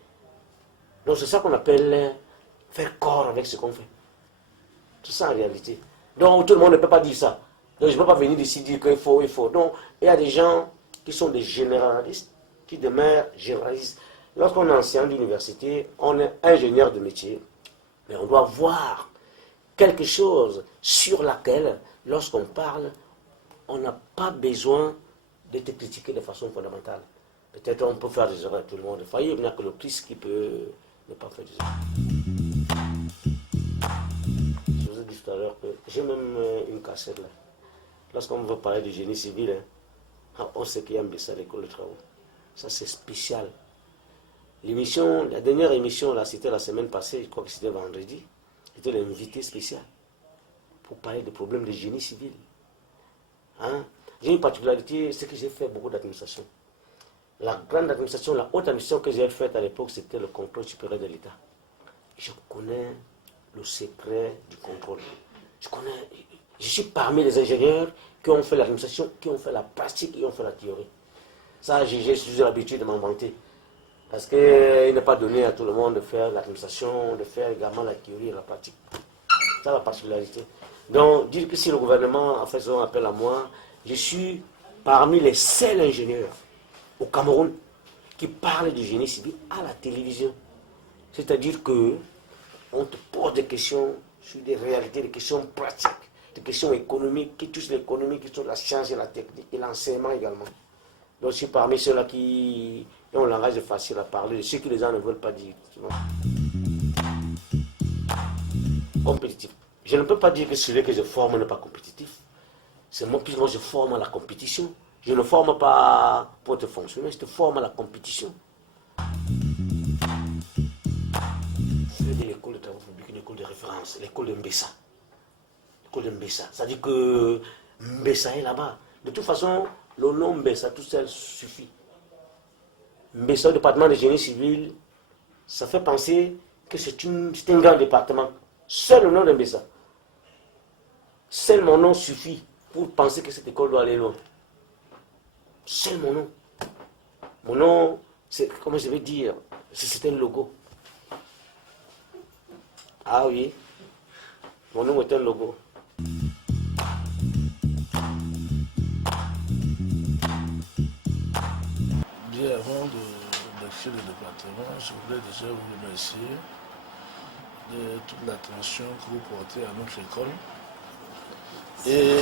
Donc c'est ça qu'on appelle faire corps avec ce qu'on fait. C'est ça en réalité. Donc tout le monde ne peut pas dire ça. Donc je ne peux pas venir ici dire qu'il faut, il faut. Donc il y a des gens qui sont des généralistes, qui demeurent généralistes. Lorsqu'on est enseignant d'université, on est ingénieur de métier, mais on doit voir quelque chose sur laquelle, lorsqu'on parle, on n'a pas besoin d'être critiqué de façon fondamentale. Peut-être on peut faire des erreurs, tout le monde. Il n'y a que le Christ qui peut ne pas faire des erreurs. Je vous ai dit tout à l'heure que j'ai même une cassette là. Lorsqu'on veut parler du génie civil, on sait qu'il y a un Mbessa à l'école de travaux. Ça c'est spécial. L'émission, la dernière émission là, c'était la semaine passée, je crois que c'était vendredi. J'étais l'invité spécial pour parler des problèmes de génie civil. Hein? J'ai une particularité, c'est que j'ai fait beaucoup d'administration. La grande administration, la haute administration que j'ai faite à l'époque, c'était le contrôle supérieur de l'État. Je connais le secret du contrôle. Je suis parmi les ingénieurs qui ont fait l'administration, qui ont fait la pratique, qui ont fait la théorie. Ça, j'ai eu l'habitude de m'inventer. Parce qu'il n'est pas donné à tout le monde de faire l'administration, de faire également la théorie et la pratique. C'est la particularité. Donc, dire que si le gouvernement a fait son appel à moi, je suis parmi les seuls ingénieurs au Cameroun qui parlent du génie civil à la télévision. C'est-à-dire que on te pose des questions sur des réalités, des questions pratiques, des questions économiques qui touchent l'économie, qui touchent la science et la technique et l'enseignement également. Donc je suis parmi ceux-là qui ont un langage facile à parler, de ceux qui les gens ne veulent pas dire. Compétitif. Je ne peux pas dire que celui que je forme n'est pas compétitif. C'est moi, puis moi je forme à la compétition. Je ne forme pas pour être fonctionnaire, je te forme à la compétition. C'est l'école de travaux publics, une école de référence, l'école de Mbessa. L'école de Mbessa. C'est-à-dire que Mbessa est là-bas. De toute façon, le nom Mbessa tout seul suffit. Mbessa, au département de génie civil, ça fait penser que c'est un grand département. Seul le nom de Mbessa. Seul mon nom suffit pour penser que cette école doit aller loin. Seul mon nom. Mon nom, c'est, comment je vais dire, c'est un logo. Ah oui, mon nom est un logo. monsieur le département, je voulais déjà vous remercier de toute l'attention que vous portez à notre école et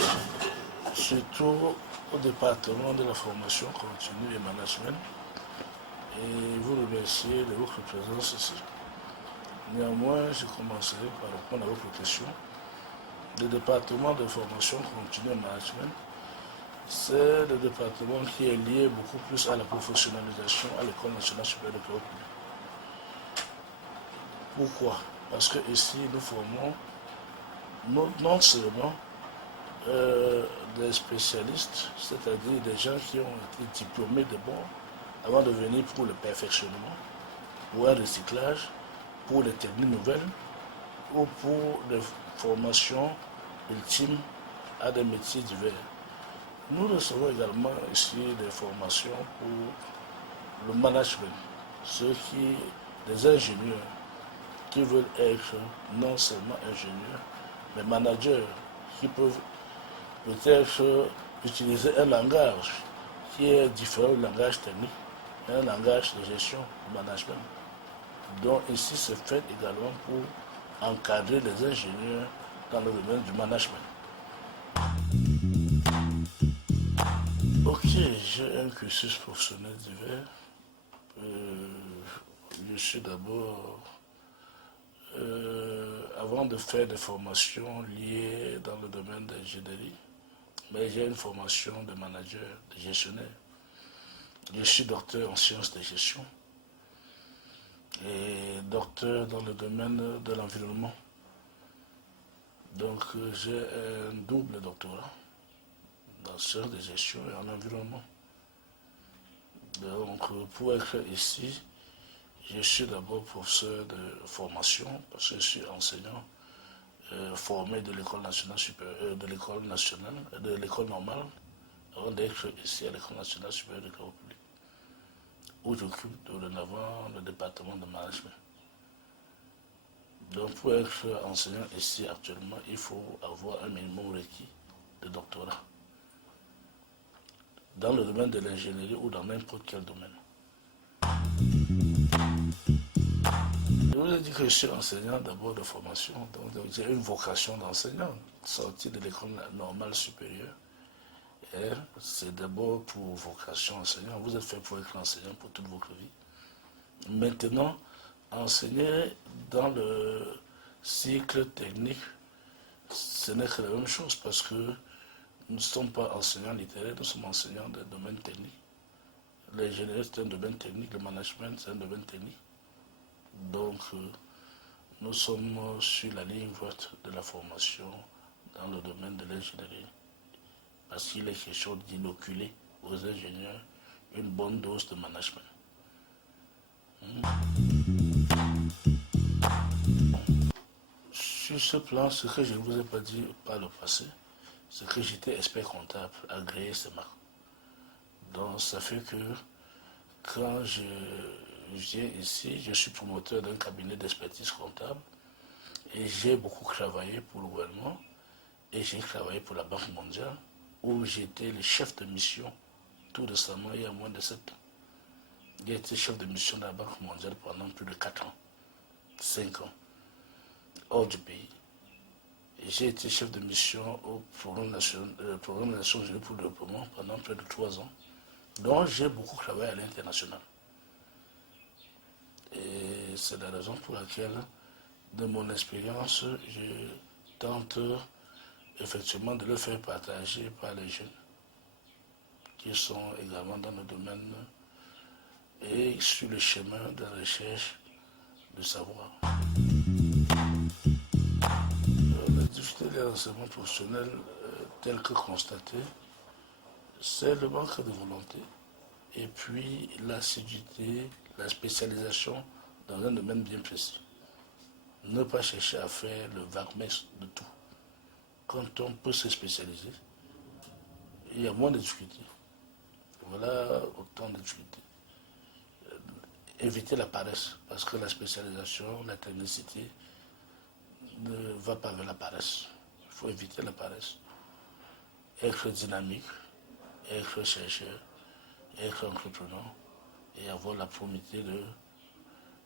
surtout au département de la formation continue et management et vous remercier de votre présence ici. Néanmoins, je commencerai par répondre à votre question. Le département de formation continue et management, c'est le département qui est lié beaucoup plus à la professionnalisation à l'École nationale supérieure de travaux publics. Pourquoi? Parce que ici, nous formons non seulement des spécialistes, c'est-à-dire des gens qui ont été diplômés d'abord avant de venir pour le perfectionnement, pour un recyclage, pour les techniques nouvelles ou pour des formations ultimes à des métiers divers. Nous recevons également ici des formations pour le management, des ingénieurs qui veulent être non seulement ingénieurs, mais managers qui peuvent peut-être utiliser un langage qui est différent du langage technique, un langage de gestion, de management. Donc ici, c'est fait également pour encadrer les ingénieurs dans le domaine du management. Ok, j'ai un cursus professionnel divers. Je suis d'abord, avant de faire des formations liées dans le domaine d'ingénierie, mais j'ai une formation de manager, de gestionnaire. Je suis docteur en sciences de gestion et docteur dans le domaine de l'environnement. Donc j'ai un double doctorat en sciences de gestion et en environnement. Donc pour être ici, je suis d'abord professeur de formation parce que je suis enseignant formé de l'école nationale supérieure, de l'école nationale, de l'école normale, avant d'être ici à l'école nationale supérieure de travaux publics, où j'occupe dorénavant le département de management. Donc pour être enseignant ici actuellement, il faut avoir un minimum requis de doctorat dans le domaine de l'ingénierie ou dans n'importe quel domaine. Je vous ai dit que je suis enseignant d'abord de formation, donc j'ai une vocation d'enseignant, sorti de l'école normale supérieure. Et c'est d'abord pour vocation enseignant. Vous êtes fait pour être enseignant pour toute votre vie. Maintenant, enseigner dans le cycle technique, ce n'est que la même chose parce que nous ne sommes pas enseignants littéraires, nous sommes enseignants de domaine technique. L'ingénierie, c'est un domaine technique, le management, c'est un domaine technique. Donc, nous sommes sur la ligne droite de la formation dans le domaine de l'ingénierie. Parce qu'il est question d'inoculer aux ingénieurs une bonne dose de management. Sur ce plan, ce que je ne vous ai pas dit par le passé, c'est que j'étais expert comptable, agréé CEMAC. Donc ça fait que quand je viens ici, je suis promoteur d'un cabinet d'expertise comptable et j'ai beaucoup travaillé pour le gouvernement et j'ai travaillé pour la Banque mondiale où j'étais le chef de mission tout récemment, il y a moins de 7 ans. J'ai été chef de mission de la Banque mondiale pendant plus de 4 ans, 5 ans, hors du pays. J'ai été chef de mission au programme des Nations Unies pour le développement pendant près de 3 ans. Donc j'ai beaucoup travaillé à l'international. Et c'est la raison pour laquelle, de mon expérience, je tente effectivement de le faire partager par les jeunes qui sont également dans le domaine et sur le chemin de la recherche du savoir. La difficulté de l'enseignement professionnel tel que constaté, c'est le manque de volonté et puis l'assiduité, la spécialisation dans un domaine bien précis. Ne pas chercher à faire le vague-messe de tout. Quand on peut se spécialiser, il y a moins de difficultés. Voilà autant de difficultés. Éviter la paresse, parce que la spécialisation, la technicité ne va pas vers la paresse. Il faut éviter la paresse. Être dynamique, être chercheur, être entrepreneur et avoir la probité de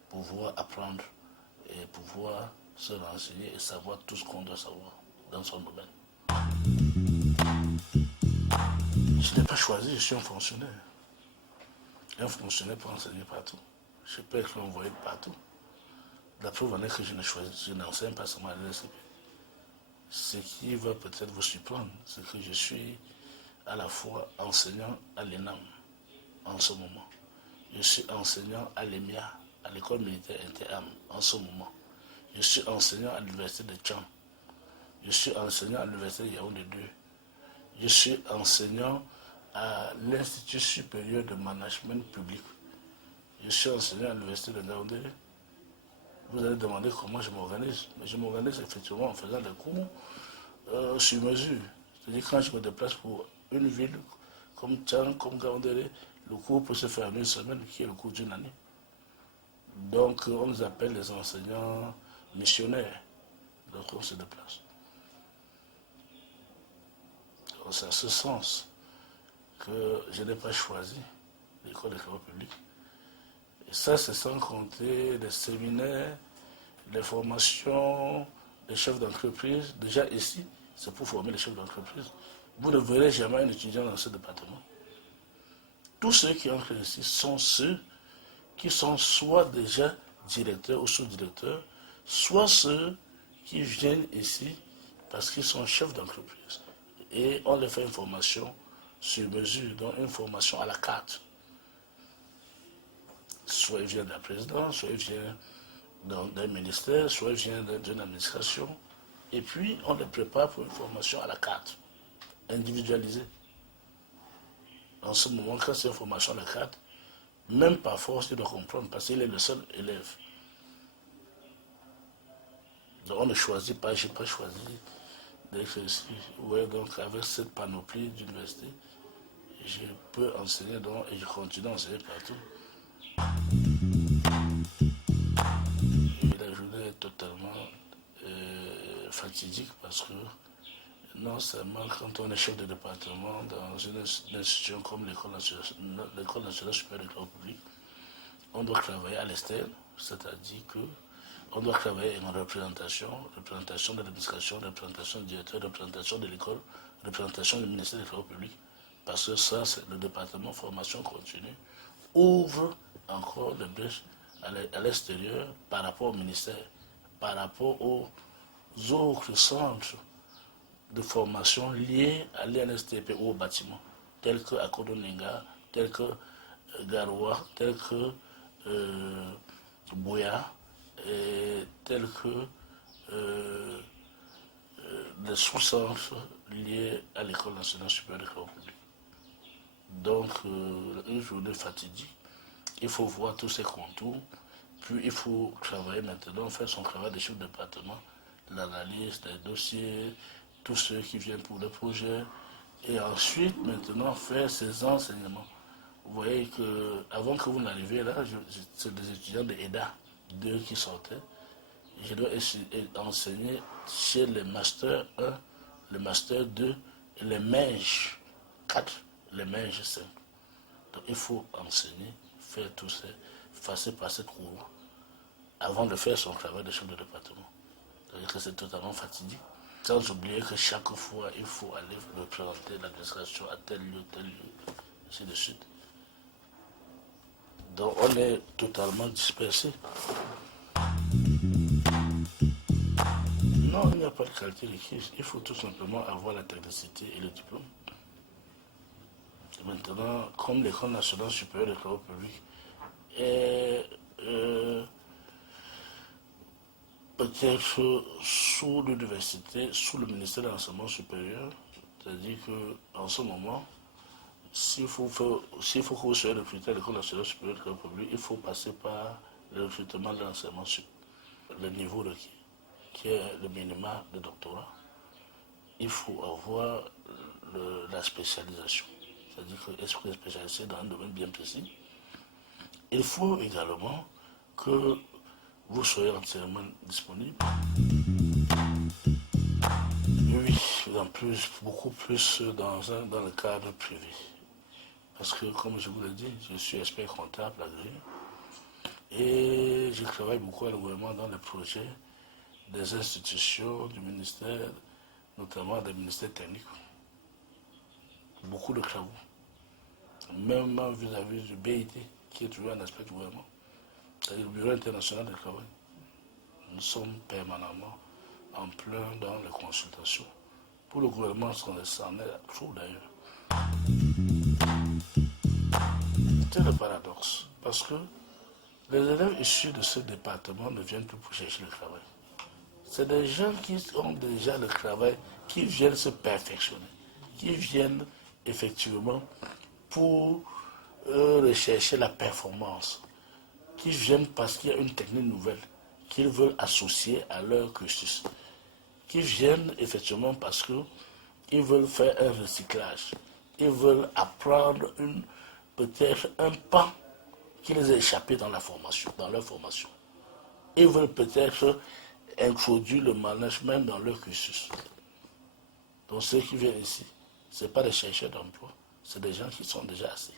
pouvoir apprendre et pouvoir se renseigner et savoir tout ce qu'on doit savoir dans son domaine. Je n'ai pas choisi, je suis un fonctionnaire. Un fonctionnaire peut enseigner partout. Je peux être envoyé partout. La preuve en est que je n'enseigne pas seulement à l'ESCP. Ce qui va peut-être vous surprendre, c'est que je suis à la fois enseignant à l'ENAM en ce moment. Je suis enseignant à l'EMIA, à l'école militaire inter-am en ce moment. Je suis enseignant à l'université de Tcham. Je suis enseignant à l'université de Yaoundé 2. Je suis enseignant à l'Institut supérieur de management public. Je suis enseignant à l'université de Yaoundé. Vous allez demander comment je m'organise. Mais je m'organise effectivement en faisant des cours sur mesure. C'est-à-dire quand je me déplace pour une ville comme Tcham, comme Yaoundé, le cours peut se faire en une semaine, qui est le cours d'une année. Donc on nous appelle les enseignants missionnaires. Donc on se déplace. C'est à ce sens que je n'ai pas choisi l'école des travaux publics. Et ça, c'est sans compter les séminaires, les formations des chefs d'entreprise. Déjà ici, c'est pour former les chefs d'entreprise. Vous ne verrez jamais un étudiant dans ce département. Tous ceux qui entrent ici sont ceux qui sont soit déjà directeurs ou sous-directeurs, soit ceux qui viennent ici parce qu'ils sont chefs d'entreprise. Et on leur fait une formation sur mesure, donc une formation à la carte. Soit il vient de la présidence, soit il vient d'un ministère, soit il vient d'une administration. Et puis, on les prépare pour une formation à la carte, individualisée. En ce moment, quand c'est une formation à la carte, même par force, il doit comprendre, parce qu'il est le seul élève. Donc, on ne choisit pas, je n'ai pas choisi d'être ici. Ouais, donc, avec cette panoplie d'université, je peux enseigner donc, et je continue à enseigner partout. Et la journée est totalement fatidique parce que non seulement quand on est chef de département dans une institution comme l'École nationale supérieure de travaux publics, on doit travailler à l'externe, c'est-à-dire qu'on doit travailler en représentation de l'administration, représentation du directeur, représentation de l'école, représentation du ministère des Travaux publics, parce que ça, c'est le département formation continue, ouvre encore des brèches à l'extérieur par rapport au ministère, par rapport aux autres centres de formation liés à l'INSTP ou au bâtiment, tels que Akodoninga, tels que Garoua, tels que Boya, et tels que des sous-centres liés à l'École nationale supérieure de travaux publics. Donc, une journée fatidique, il faut voir tous ces contours, puis il faut travailler maintenant, faire son travail de chef de département, l'analyse des dossiers, tous ceux qui viennent pour le projet, et ensuite maintenant faire ses enseignements. Vous voyez que avant que vous n'arriviez là, c'est des étudiants de EDA, deux qui sortaient. Je dois enseigner chez les Master 1, les Master 2, et les MENJ 4, les MENJ 5. Donc il faut enseigner, faire tout ça, passer par cette cour avant de faire son travail de chef de département. C'est-à-dire que c'est totalement fatigué. Sans oublier que chaque fois, il faut aller représenter l'administration à tel lieu, ainsi de suite. Donc on est totalement dispersé. Non, il n'y a pas de qualité requise. Il faut tout simplement avoir la technicité et le diplôme. Et maintenant, comme l'École nationale supérieure de travaux publics est peut-être sous l'université, sous le ministère de l'enseignement supérieur, c'est-à-dire qu'en ce moment, s'il faut que vous soyez recruté à l'École nationale supérieure de travaux publics, il faut passer par le recrutement de l'enseignement supérieur, le niveau requis, qui est le minimum de doctorat. Il faut avoir la spécialisation, c'est-à-dire être spécialisé dans un domaine bien précis. Il faut également que vous soyez entièrement disponible. Oui, en plus, beaucoup plus dans le cadre privé. Parce que, comme je vous l'ai dit, je suis expert comptable agréé. Et je travaille beaucoup à le gouvernement dans les projets des institutions du ministère, notamment des ministères techniques. Beaucoup de travaux. Même vis-à-vis du BIT, qui est toujours un aspect du gouvernement. C'est-à-dire le Bureau international du travail. Nous sommes permanemment en plein dans les consultations. Pour le gouvernement, c'en est trop d'ailleurs. C'est le paradoxe. Parce que les élèves issus de ce département ne viennent plus pour chercher le travail. C'est des gens qui ont déjà le travail, qui viennent se perfectionner, qui viennent effectivement pour rechercher la performance, qui viennent parce qu'il y a une technique nouvelle qu'ils veulent associer à leur cursus, qui viennent effectivement parce qu'ils veulent faire un recyclage, ils veulent apprendre peut-être un pan qui les a échappés dans la formation, dans leur formation. Ils veulent peut-être introduire le management dans leur cursus. Donc ceux qui viennent ici, ce n'est pas des chercheurs d'emploi, c'est des gens qui sont déjà assis.